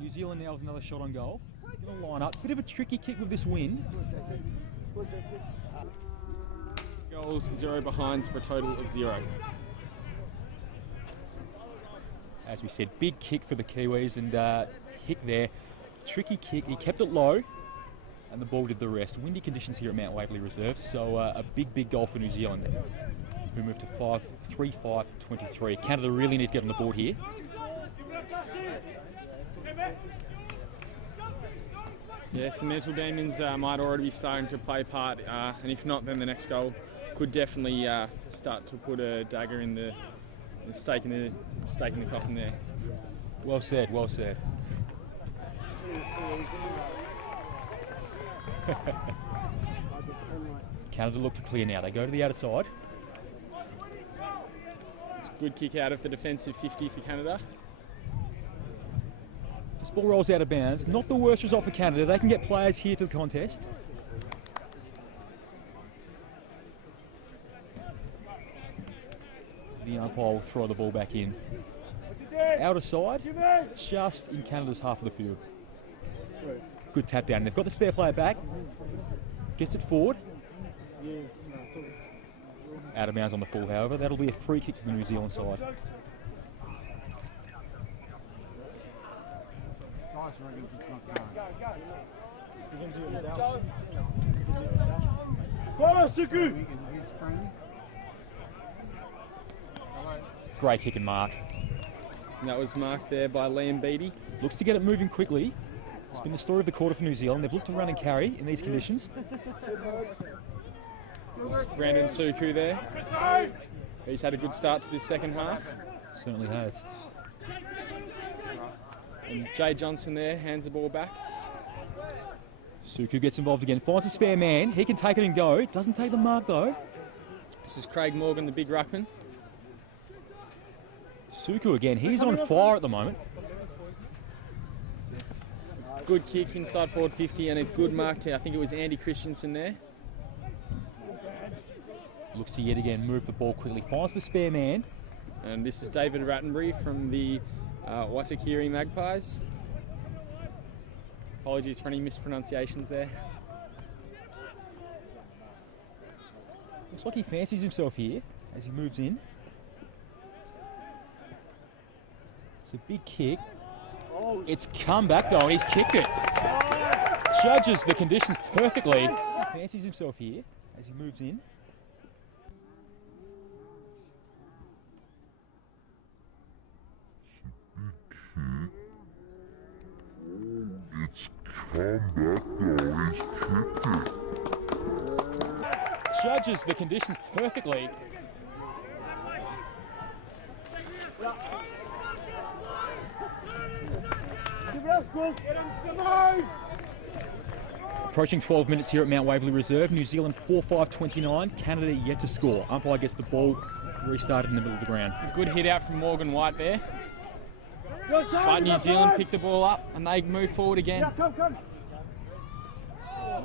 New Zealand now with another shot on goal. It's going to line up. Bit of a tricky kick with this wind. Goals, 0 behinds for a total of 0. As we said, big kick for the Kiwis, and Hick there. Tricky kick. He kept it low, and the ball did the rest. Windy conditions here at Mount Waverley Reserve, so a big goal for New Zealand, who moved to 3-5-23. Canada really need to get on the board here. Yes, the mental demons might already be starting to play part, and if not, then the next goal could definitely start to put a dagger in the stake in the coffin there. Well said, well said. Canada look to clear now. They go to the outer side. It's a good kick out of the defensive 50 for Canada. This ball rolls out of bounds. Not the worst result for Canada. They can get players here to the contest. The umpire will throw the ball back in. Outer side, just in Canada's half of the field. Good tap down. They've got the spare player back. Gets it forward. Out of bounds on the full, however. That'll be a free kick to the New Zealand side. Follow, Suku! Great kick and mark. And that was marked there by Liam Beattie. Looks to get it moving quickly. It's been the story of the quarter for New Zealand. They've looked to run and carry in these conditions. Brandon Suku there. He's had a good start to this second half. Certainly has. And Jay Johnson there hands the ball back. Suku gets involved again, finds a spare man. He can take it and go. Doesn't take the mark though. This is Craig Morgan, the big ruckman. Suku again. He's on fire at the moment. Good kick inside forward 50 and a good mark to, I think it was Andy Christensen there. Looks to yet again move the ball quickly. Finds the spare man. And this is David Rattenbury from the Watakiri Magpies. Apologies for any mispronunciations there. Looks like he fancies himself here as he moves in. It's a big kick. It's come back though, and he's kicked it. Judges the conditions perfectly. He fancies himself here as he moves in. It's come back though, he's kicked it. Judges the conditions perfectly. Approaching 12 minutes here at Mount Waverley Reserve. New Zealand 4-5-29. Canada yet to score. Umpire gets the ball restarted in the middle of the ground. Good hit out from Morgan White there. But New Zealand pick the ball up and they move forward again.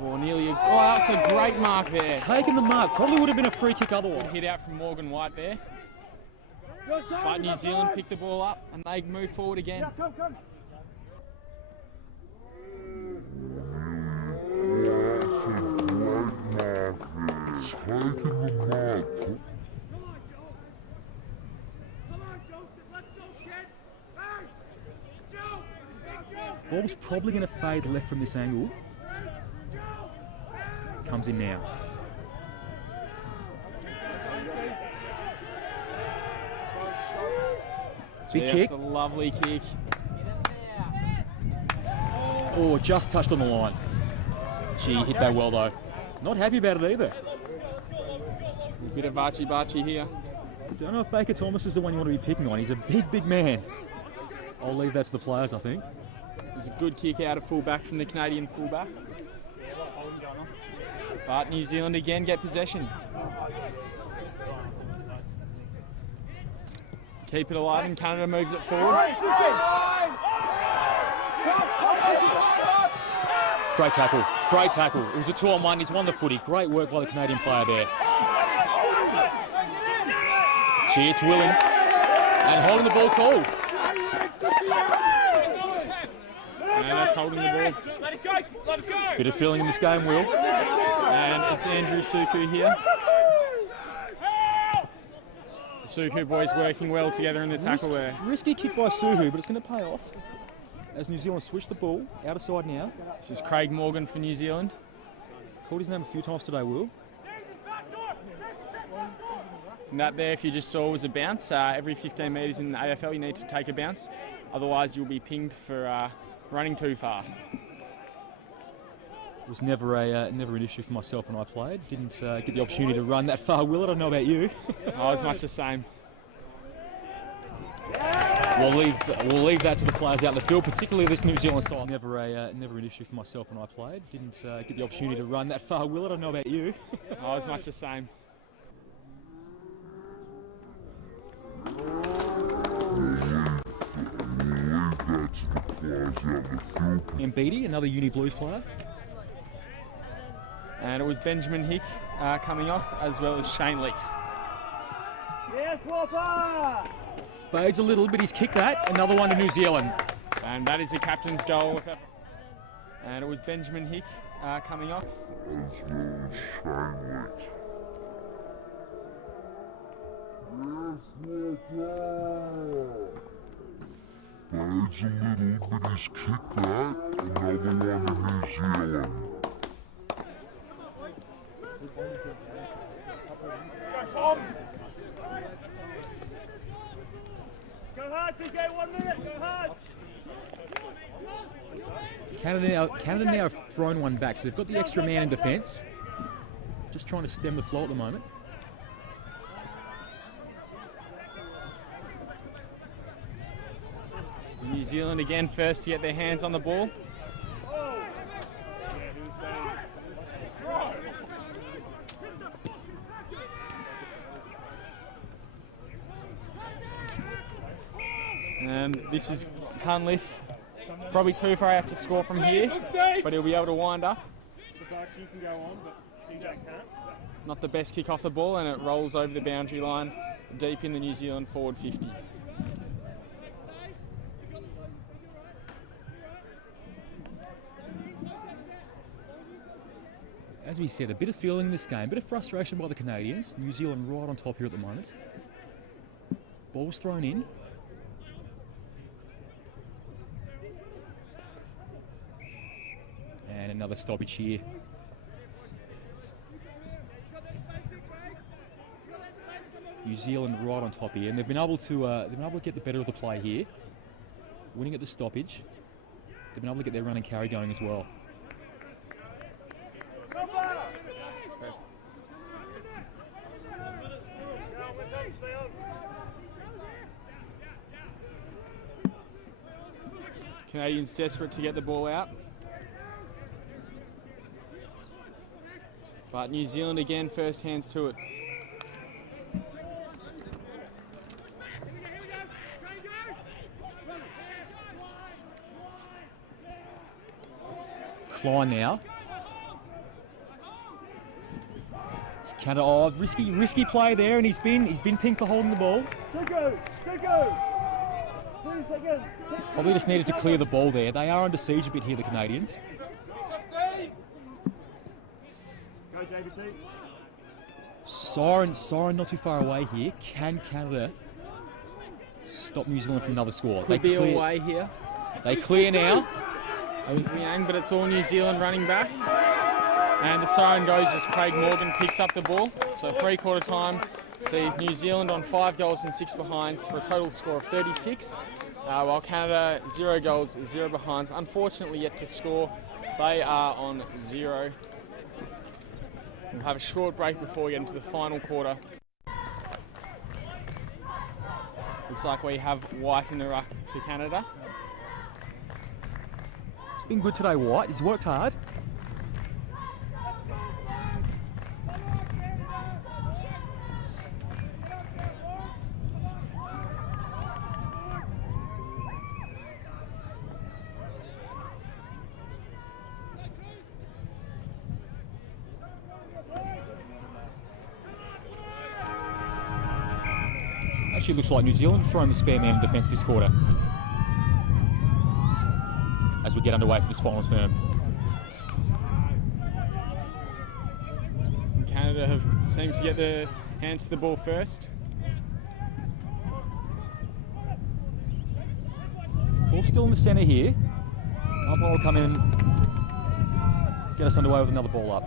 Oh, nearly. That's a great mark there. Taking the mark. Probably would have been a free kick otherwise. Good hit out from Morgan White there. But New Zealand pick the ball up and they move forward again. That's a great mark there. Taking the mark. Ball's probably going to fade left from this angle. Comes in now. Big kick. That's a lovely kick. Oh, just touched on the line. Gee, hit that well though. Not happy about it either. A bit of archie-barchie here. Don't know if Baker Thomas is the one you want to be picking on. He's a big, big man. I'll leave that to the players, I think. There's a good kick out of fullback from the Canadian fullback. But New Zealand again get possession. Keep it alive and Canada moves it forward. Great tackle, great tackle. It was a 2-on-1, he's won the footy. Great work by the Canadian player there. Gee, it's Willing. And holding the ball cold. And that's holding the ball. Let it go! Let it go! Bit of feeling in this game, Will. And it's Andrew Suku here. The Suku boys working well together in the tackle there. Risky kick by Suhu, but it's going to pay off. As New Zealand switch the ball, out of side now. This is Craig Morgan for New Zealand. Called his name a few times today, Will. And that there, if you just saw, was a bounce. Every 15 metres in the AFL you need to take a bounce. Otherwise you'll be pinged for running too far. It was never an issue for myself when I played. Didn't get the opportunity to run that far, Will. I don't know about you. I was much the same. We'll leave that to the players out in the field, particularly this New Zealand side. Never an issue for myself when I played. Didn't get the opportunity to run that far, Will. I don't know about you. I was much the same. And Beattie, another Uni Blues player. And it was Benjamin Hick coming off, as well as Shane Leet. Yes, Whopper! Fades a little, but he's kicked that. Another one to New Zealand. And that is the captain's goal. And it was Benjamin Hick coming off. Fades a little, but he's kicked that. Another one to New Zealand. Go hard, TK, 1 minute, go hard. Canada now have thrown one back, so they've got the extra man in defence. Just trying to stem the flow at the moment. New Zealand again first to get their hands on the ball. And this is Cunliffe. Probably too far out to score from here, but he'll be able to wind up. Not the best kick off the ball, and it rolls over the boundary line deep in the New Zealand forward 50. As we said, a bit of feeling in this game, a bit of frustration by the Canadians. New Zealand right on top here at the moment. Ball's thrown in. And another stoppage here. New Zealand right on top here, and they've been able to get the better of the play here, winning at the stoppage. They've been able to get their run and carry going as well. Canadians desperate to get the ball out. But New Zealand again first hands to it. Klein now. It's Canada. Oh, risky play there, and he's been pinked for holding the ball. Go. 3 seconds. Probably just needed to clear the ball there. They are under siege a bit here, the Canadians. Go, JBT. Siren not too far away here. Can Canada stop New Zealand from another score? Could be away here. They clear now. That was the aim, but it's all New Zealand running back. And the siren goes as Craig Morgan picks up the ball. So 3/4 time sees New Zealand on 5 goals and 6 behinds for a total score of 36. While Canada 0 goals, 0 behinds. Unfortunately yet to score. They are on 0. We'll have a short break before we get into the final quarter. Looks like we have White in the ruck for Canada. It's been good today, White. He's worked hard. Actually looks like New Zealand throwing the spare man in defence this quarter as we get underway for this final term. Canada have seemed to get their hands to the ball first. Ball still in the centre here. Umpire will come in and get us underway with another ball up.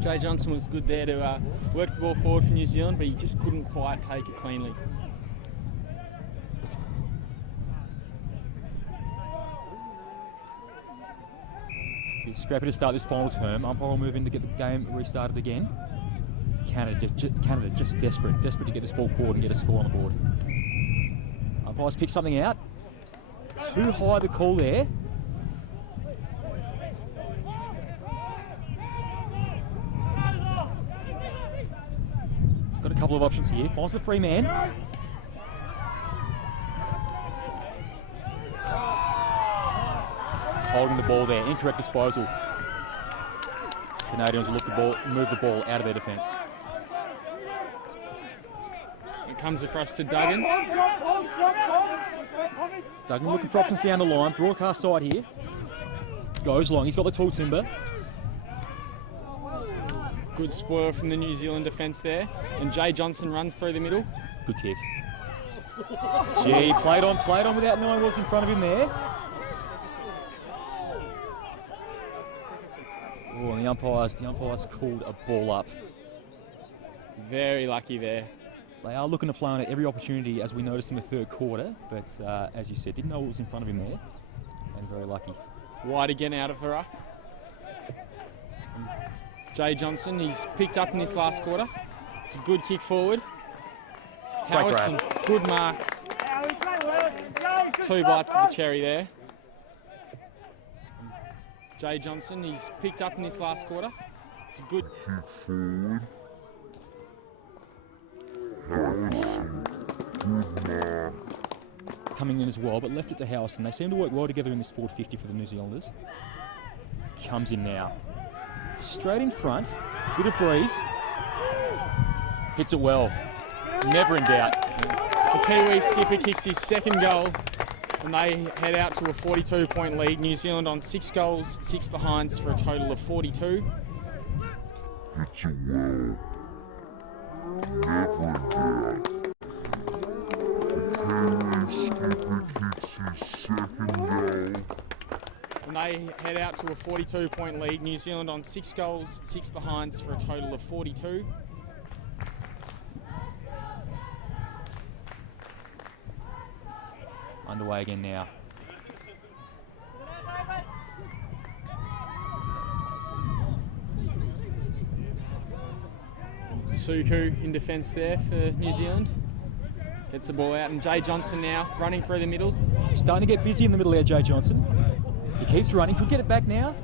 Jay Johnson was good there to work the ball forward for New Zealand, but he just couldn't quite take it cleanly. It's scrappy to start this final term. Umpire will move in to get the game restarted again. Canada just desperate to get this ball forward and get a score on the board. Umpire's picked something out. Too high the call there. Got a couple of options here. Finds the free man. Holding the ball there. Incorrect disposal. Canadians will move the ball out of their defence. It comes across to Duggan. Duggan looking for options down the line. Broadcast side here. Goes long. He's got the tall timber. Good spoil from the New Zealand defence there. And Jay Johnson runs through the middle. Good kick. Gee, played on without knowing what was in front of him there. Oh, and the umpires called a ball up. Very lucky there. They are looking to play on it every opportunity, as we noticed in the third quarter, but as you said, didn't know what was in front of him there, and very lucky. Wide again out of the ruck. Jay Johnson, he's picked up in this last quarter. It's a good kick forward. Great Howison, grab. good mark. 2 bites of the cherry there. Jay Johnson, he's picked up in this last quarter. It's a good... Kick forward. Howison. Good mark. Coming in as well, but left it to Howison. They seem to work well together in this forward 50 for the New Zealanders. Comes in now. Straight in front, bit of breeze. Hits it well. Never in doubt. The Kiwi skipper kicks his second goal and they head out to a 42-point lead. New Zealand on 6 goals, 6 behinds for a total of 42. Hits it well. Never in doubt. The Kiwi skipper kicks his second goal. And they head out to a 42-point lead. New Zealand on 6 goals, 6 behinds for a total of 42. Underway again now. Suku in defence there for New Zealand. Gets the ball out and Jay Johnson now running through the middle. Starting to get busy in the middle there, Jay Johnson. He keeps running, could get it back now.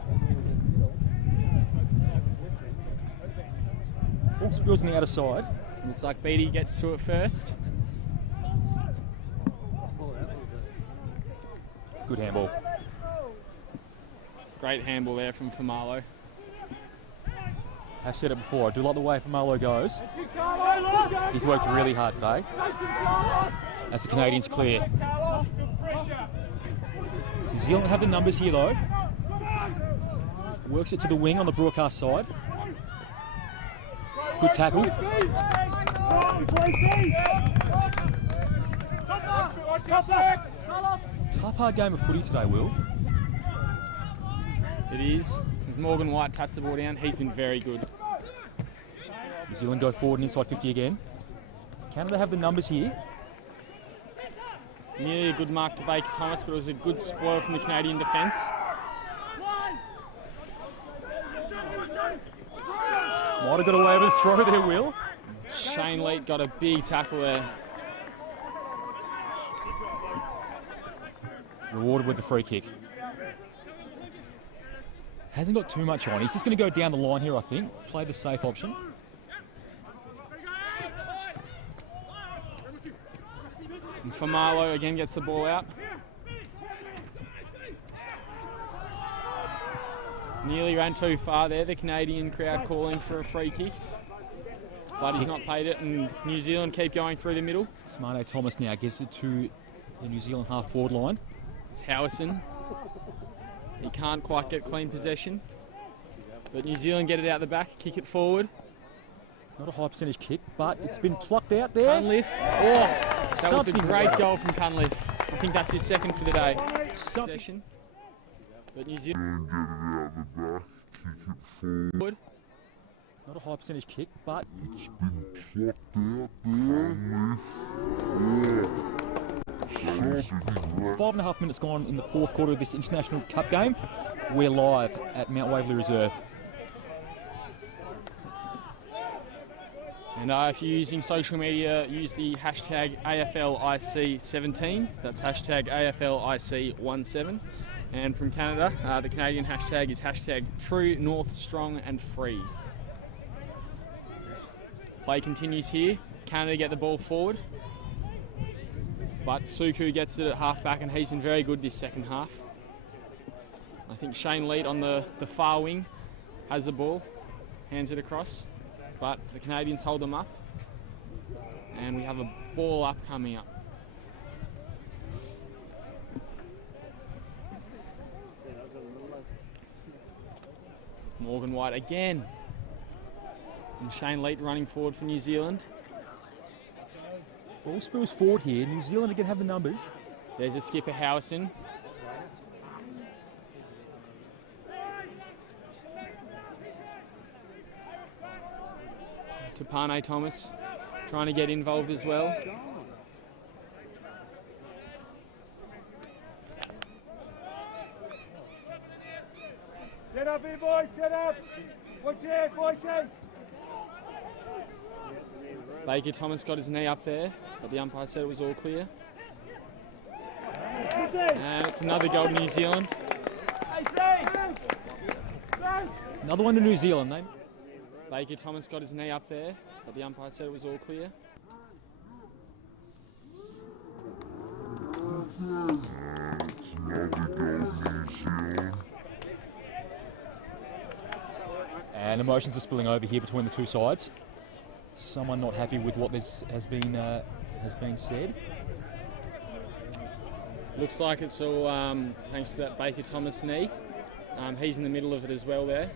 Ball spills on the outer side. Looks like Beattie gets to it first. Good handball. Great handball there from Famalo. I've said it before, I do like the way Famalo goes. He's worked really hard today. As the Canadians clear. New Zealand have the numbers here though. Works it to the wing on the broadcast side. Good tackle. Tough hard game of footy today, Will. It is. As Morgan White taps the ball down, he's been very good. New Zealand go forward and inside 50 again. Canada have the numbers here. Nearly a good mark to Baker Thomas, but it was a good spoil from the Canadian defence. Might have got away with a throw there, Will. Shane Leat got a big tackle there. Rewarded with the free kick. Hasn't got too much on. He's just going to go down the line here, I think. Play the safe option. And Famalo again gets the ball out. Nearly ran too far there, the Canadian crowd calling for a free kick. But he's not paid it, and New Zealand keep going through the middle. Smarto Thomas now gives it to the New Zealand half forward line. It's Howison. He can't quite get clean possession. But New Zealand get it out the back, kick it forward. Not a high percentage kick, but it's been plucked out there. Cunliffe. Oh, that was a great goal from Cunliffe. I think that's his second for the day. Possession. But New Zealand Get it out the back. Kick it forward. Not a high percentage kick, but It's been plucked out there. Sausage 5.5 minutes gone in the fourth quarter of this International Cup game. We're live at Mount Waverley Reserve. And if you're using social media, use the hashtag AFLIC17. That's hashtag AFLIC17. And from Canada, the Canadian hashtag is hashtag True North Strong and Free. Play continues here. Canada get the ball forward. But Suku gets it at half back and he's been very good this second half. I think Shane Leat on the far wing has the ball, hands it across. But the Canadians hold them up and we have a ball up coming up. Morgan White again. And Shane Leat running forward for New Zealand. Ball spills forward here. New Zealand are going to have the numbers. There's a skipper, Howison. Tapane Thomas trying to get involved as well. Set up here, boys, set up. Watch it, boys, Baker Thomas got his knee up there, but the umpire said it was all clear. And it's another goal to New Zealand. Another one to New Zealand, mate. Baker Thomas got his knee up there, but the umpire said it was all clear. It's another goal, New Zealand. And emotions are spilling over here between the two sides. Someone not happy with what has been said. Looks like it's all thanks to that Baker Thomas knee. He's in the middle of it as well there.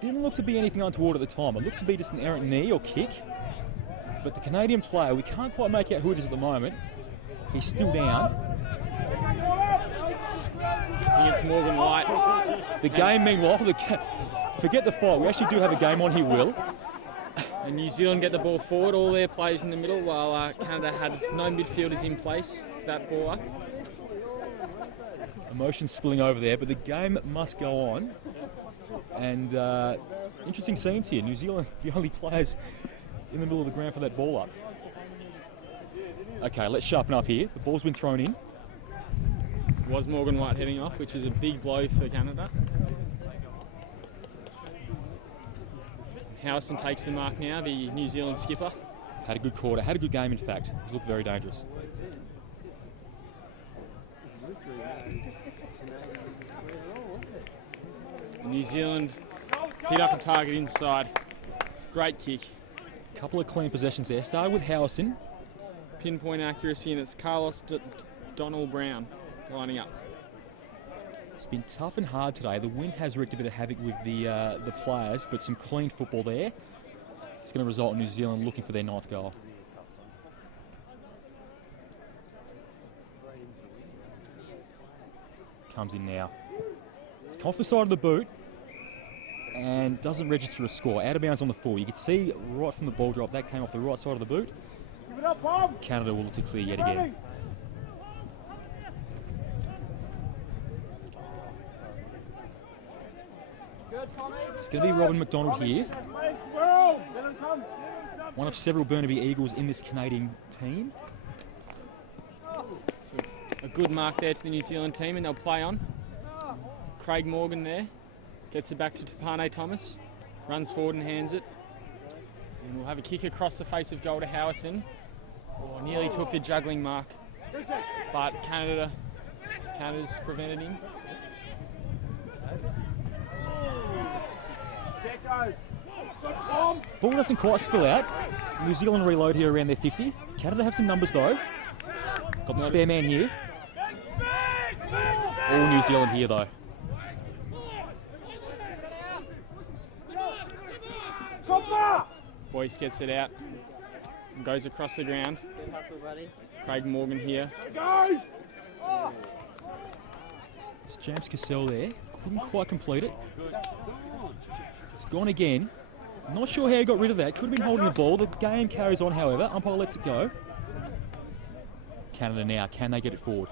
Didn't look to be anything untoward at the time. It looked to be just an errant knee or kick. But the Canadian player, we can't quite make out who it is at the moment. He's still down. I think it's Morgan White. The game, meanwhile, forget the fight. We actually do have a game on here, Will. And New Zealand get the ball forward, all their players in the middle, while Canada had no midfielders in place for that ball up. Emotions spilling over there, but the game must go on. And interesting scenes here. New Zealand, the only players in the middle of the ground for that ball up. Okay, let's sharpen up here. The ball's been thrown in. Was Morgan White heading off, which is a big blow for Canada. Howison takes the mark now, the New Zealand skipper. Had a good quarter, had a good game in fact. He's looked very dangerous. New Zealand hit up a target inside. Great kick. Couple of clean possessions there. Started with Howison. Pinpoint accuracy, and it's Carlos Donald Brown lining up. It's been tough and hard today. The wind has wreaked a bit of havoc with the players, but some clean football there. It's going to result in New Zealand looking for their 9th goal. Comes in now. It's off the side of the boot and doesn't register a score. Out of bounds on the full. You can see right from the ball drop that came off the right side of the boot. Give it up, Bob. Canada will look to clear yet again. It's going to be Robin McDonald here. One of several Burnaby Eagles in this Canadian team. So a good mark there to the New Zealand team, and they'll play on. Craig Morgan there. Gets it back to Tapane Thomas. Runs forward and hands it. And we'll have a kick across the face of goal to Howison. Oh, nearly took the juggling mark. But Canada's prevented him. Ball doesn't quite spill out. New Zealand reload here around their 50. Canada have some numbers though. Got the spare man here. All New Zealand here though. Boyce gets it out and goes across the ground. Craig Morgan here. It's James Cassell there. Couldn't quite complete it. It's gone again. Not sure how he got rid of that. Could have been holding the ball. The game carries on, however. Umpire lets it go. Canada now. Can they get it forward?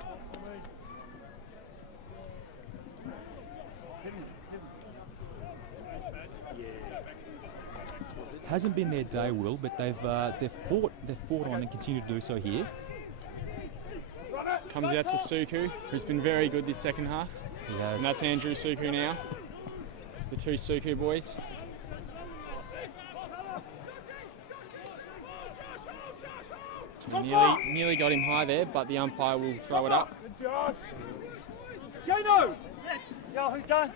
Hasn't been their day, Will, but they've fought on and continue to do so here. Comes out to Suku, who's been very good this second half. He has. And that's Andrew Suku now. The two Suku boys. Nearly got him high there, but the umpire will throw it up. Shano! Yo, who's going?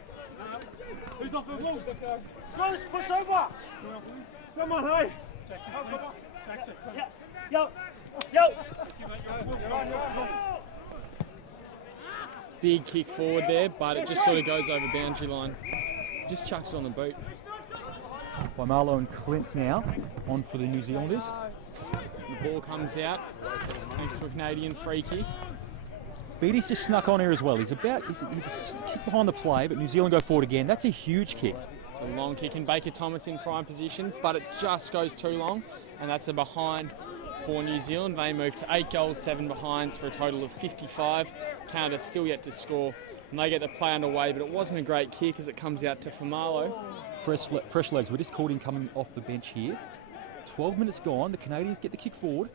Who's off the ball? Scottish, push over! Come on, hey! Taxi. Yo! Big kick forward there, but it just sort of goes over boundary line. Just chucks it on the boot. By Marlow and Clint now, on for the New Zealanders. The Ball comes out thanks to a Canadian free kick. Beatty's just snuck on here as well. He's a kick behind the play, but New Zealand go forward again. That's a huge kick. It's a long kick, and Baker Thomas in prime position, but it just goes too long, and that's a behind for New Zealand. They move to 8 goals, 7 behinds for a total of 55. Canada still yet to score, and they get the play underway, but it wasn't a great kick as it comes out to Famalo. Fresh legs. We're just called him coming off the bench here. 12 minutes gone. The Canadians get the kick forward.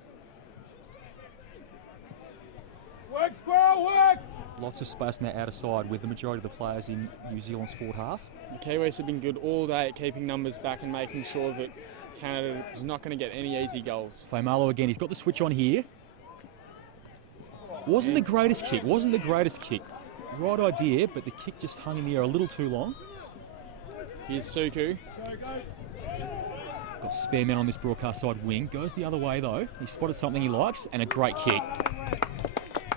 Work, squirrel, work! Lots of space on that outer side with the majority of the players in New Zealand's forward half. The Kiwis have been good all day at keeping numbers back and making sure that Canada is not going to get any easy goals. Famalo again. He's got the switch on here. Wasn't the greatest kick. Right idea, but the kick just hung in the air a little too long. Here's Suku. Got spare men on this broadcast side wing. Goes the other way though. He spotted something he likes and a great kick.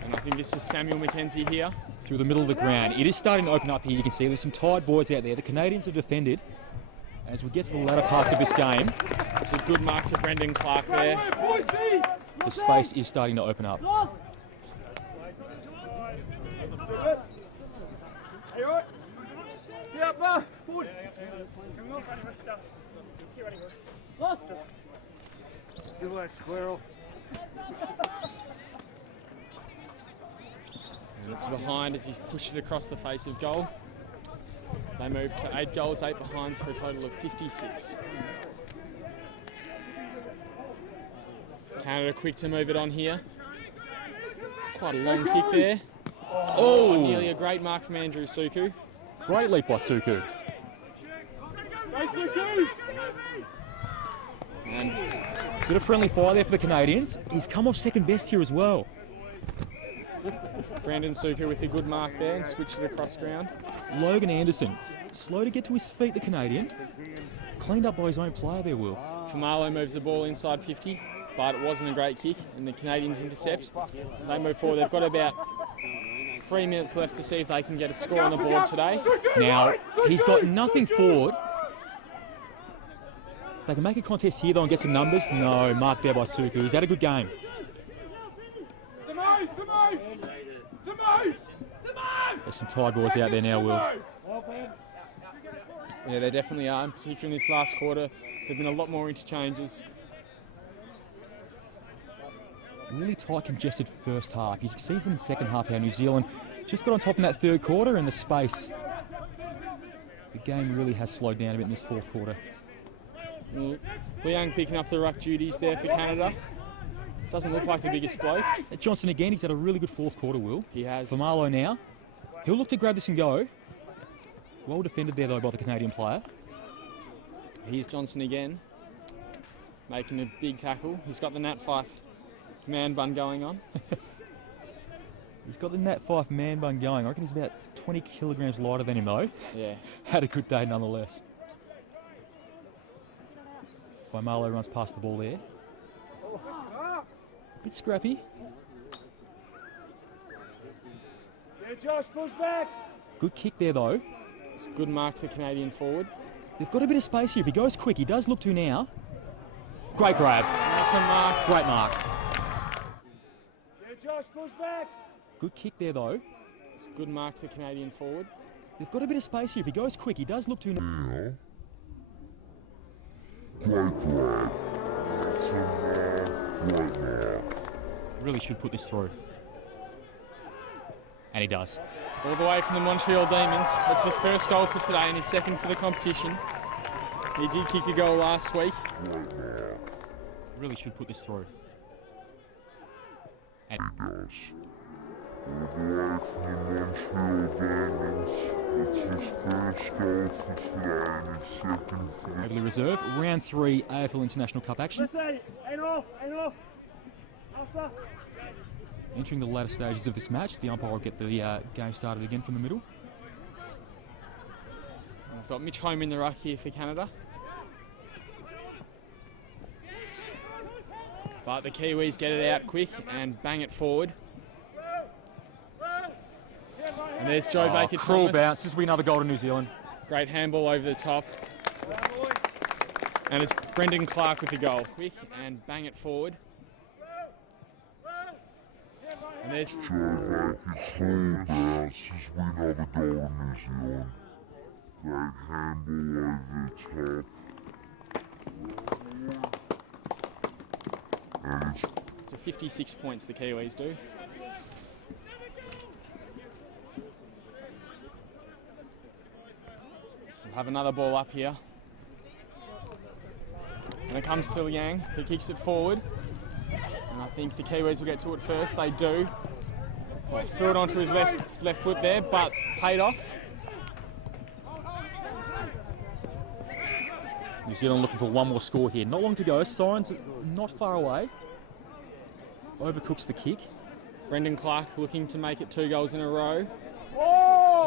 And I think this is Samuel McKenzie here. Through the middle of the ground. It is starting to open up here. You can see there's some tired boys out there. The Canadians have defended. As we get to the latter parts of this game, it's a good mark to Brendan Clark there. the space is starting to open up. Good work, squirrel. And it's behind as he's pushed it across the face of goal. They move to 8 goals, 8 behinds for a total of 56. Canada quick to move it on here. It's quite a long kick there. Oh, nearly a great mark from Andrew Suku. Great leap by Suku. And Bit of friendly fire there for the Canadians. He's come off second best here as well. Brandon Suku with a good mark there and switched it across ground. Logan Anderson, slow to get to his feet, the Canadian. Cleaned up by his own player there, Will. Famalo moves the ball inside 50, but it wasn't a great kick, and the Canadians intercept. They move forward. They've got about 3 minutes left to see if they can get a score on the board today. Now, he's got nothing forward. They can make a contest here though and get some numbers. No, marked there by Suku. He's had a good game. There's some tired boys out there now, Will. Yeah, they definitely are, and particularly in this last quarter. There've been a lot more interchanges. Really tight, congested first half. You can see in the second half how New Zealand just got on top in that third quarter, and the space. The game really has slowed down a bit in this fourth quarter. Liang picking up the ruck duties there for Canada. Doesn't look like the biggest bloke. Johnson again, he's had a really good fourth quarter, Will. He has. Famalo now. He'll look to grab this and go. Well defended there though by the Canadian player. Here's Johnson again, making a big tackle. He's got the Nat Fyfe man bun going on. He's got the Nat Fyfe man bun going. I reckon he's about 20 kilograms lighter than him though. Yeah. Had a good day nonetheless. Famalo runs past the ball there. Bit scrappy. Yeah, Josh, push back. Good kick there though. It's a good mark to the Canadian forward. They've got a bit of space here. If he goes quick, he does look to now. Great grab. That's a mark. Great mark. Yeah, Josh, push back. Good kick there though. It's a good mark to the Canadian forward. They've got a bit of space here. If he goes quick, he does look to now. Really should put this through. And he does. All the way from the Montreal Demons. That's his first goal for today and his second for the competition. He did kick a goal last week. Really should put this through. And All the way from the Montreal Demons. It's his first goal for today and his second for the Waverley Reserve, round 3 AFL International Cup action. Ain't off. After. Entering the latter stages of this match, the umpire will get the game started again from the middle. We've got Mitch Home in the ruck here for Canada. But the Kiwis get it out quick and bang it forward. And there's Joe Baker Cruel Thomas. bounce. This will be another goal to New Zealand. Great handball over the top. And it's Brendan Clark with the goal. Quick and bang it forward. And there's Joe Baker's full bounces win over goal New Zealand. Great handball over the top. And it's the 56 points the Kiwis do. We'll have another ball up here. And it comes to Liang, he kicks it forward. And I think the Kiwis will get to it first, they do. Well, threw it onto his left foot there, but paid off. New Zealand looking for one more score here. Not long to go. Sirens not far away. Overcooks the kick. Brendan Clark looking to make it 2 goals in a row.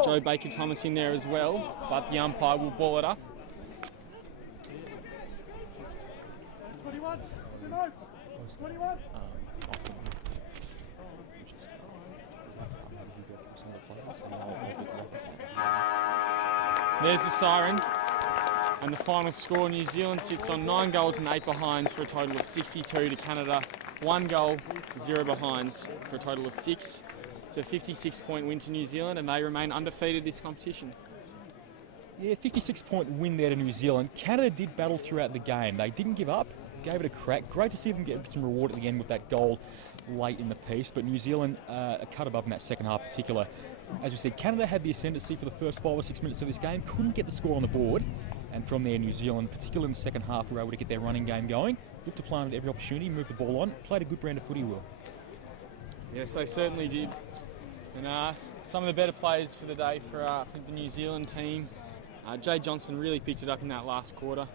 Joe Baker-Thomas in there as well, but the umpire will ball it up. 21, 21. There's the siren. And the final score, New Zealand sits on 9 goals and 8 behinds for a total of 62 to Canada. 1 goal, 0 behinds for a total of 6. It's a 56-point win to New Zealand and they remain undefeated this competition. Yeah, 56-point win there to New Zealand. Canada did battle throughout the game. They didn't give up, gave it a crack. Great to see them get some reward at the end with that goal late in the piece, but New Zealand a cut above in that second half in particular. As we said, Canada had the ascendancy for the first 5 or 6 minutes of this game, couldn't get the score on the board, and from there New Zealand, particularly in the second half, were able to get their running game going, looked to plant at every opportunity, move the ball on, played a good brand of footy, Will. Yes, they certainly did. And some of the better players for the day for the New Zealand team. Jay Johnson really picked it up in that last quarter.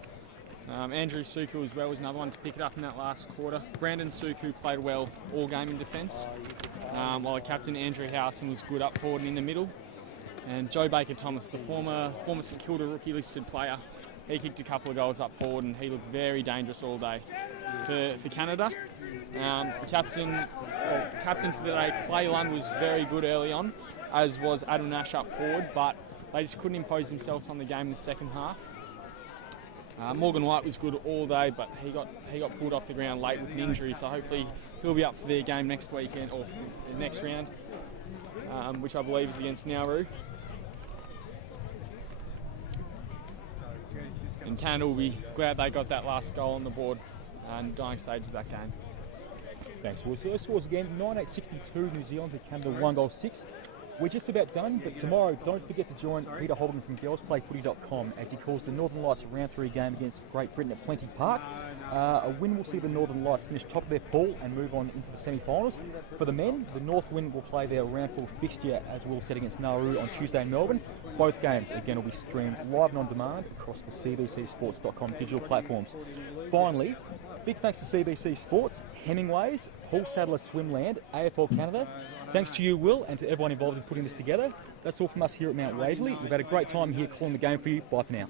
Andrew Suku as well was another one to pick it up in that last quarter. Brandon Suku played well all game in defence, while the captain Andrew Howson was good up forward and in the middle. And Joe Baker-Thomas, the former St Kilda rookie listed player, he kicked a couple of goals up forward and he looked very dangerous all day. For Canada, the captain for the day, Clay Lund, was very good early on, as was Adam Nash up forward, but they just couldn't impose themselves on the game in the second half. Morgan White was good all day, but he got pulled off the ground late with an injury, so hopefully he'll be up for their game next weekend or the next round, which I believe is against Nauru. And Canada will be glad they got that last goal on the board and dying stage of that game. Thanks, Will. So those scores again, 9-8-62 New Zealand to Canada, 1 goal 6. We're just about done, but tomorrow don't forget to join Peter Holden from girlsplayfooty.com as he calls the Northern Lights round 3 game against Great Britain at Plenty Park. A win will see the Northern Lights finish top of their pool and move on into the semi-finals. For the men, the North Wind will play their round 4 fixture as Will said against Nauru on Tuesday in Melbourne. Both games again will be streamed live and on demand across the cbcsports.com digital platforms. Finally, big thanks to CBC Sports, Hemingways, Paul Sadler Swimland, AFL Canada. Thanks to you, Will, and to everyone involved in putting this together. That's all from us here at Mount Waverley. We've had a great time here calling the game for you. Bye for now.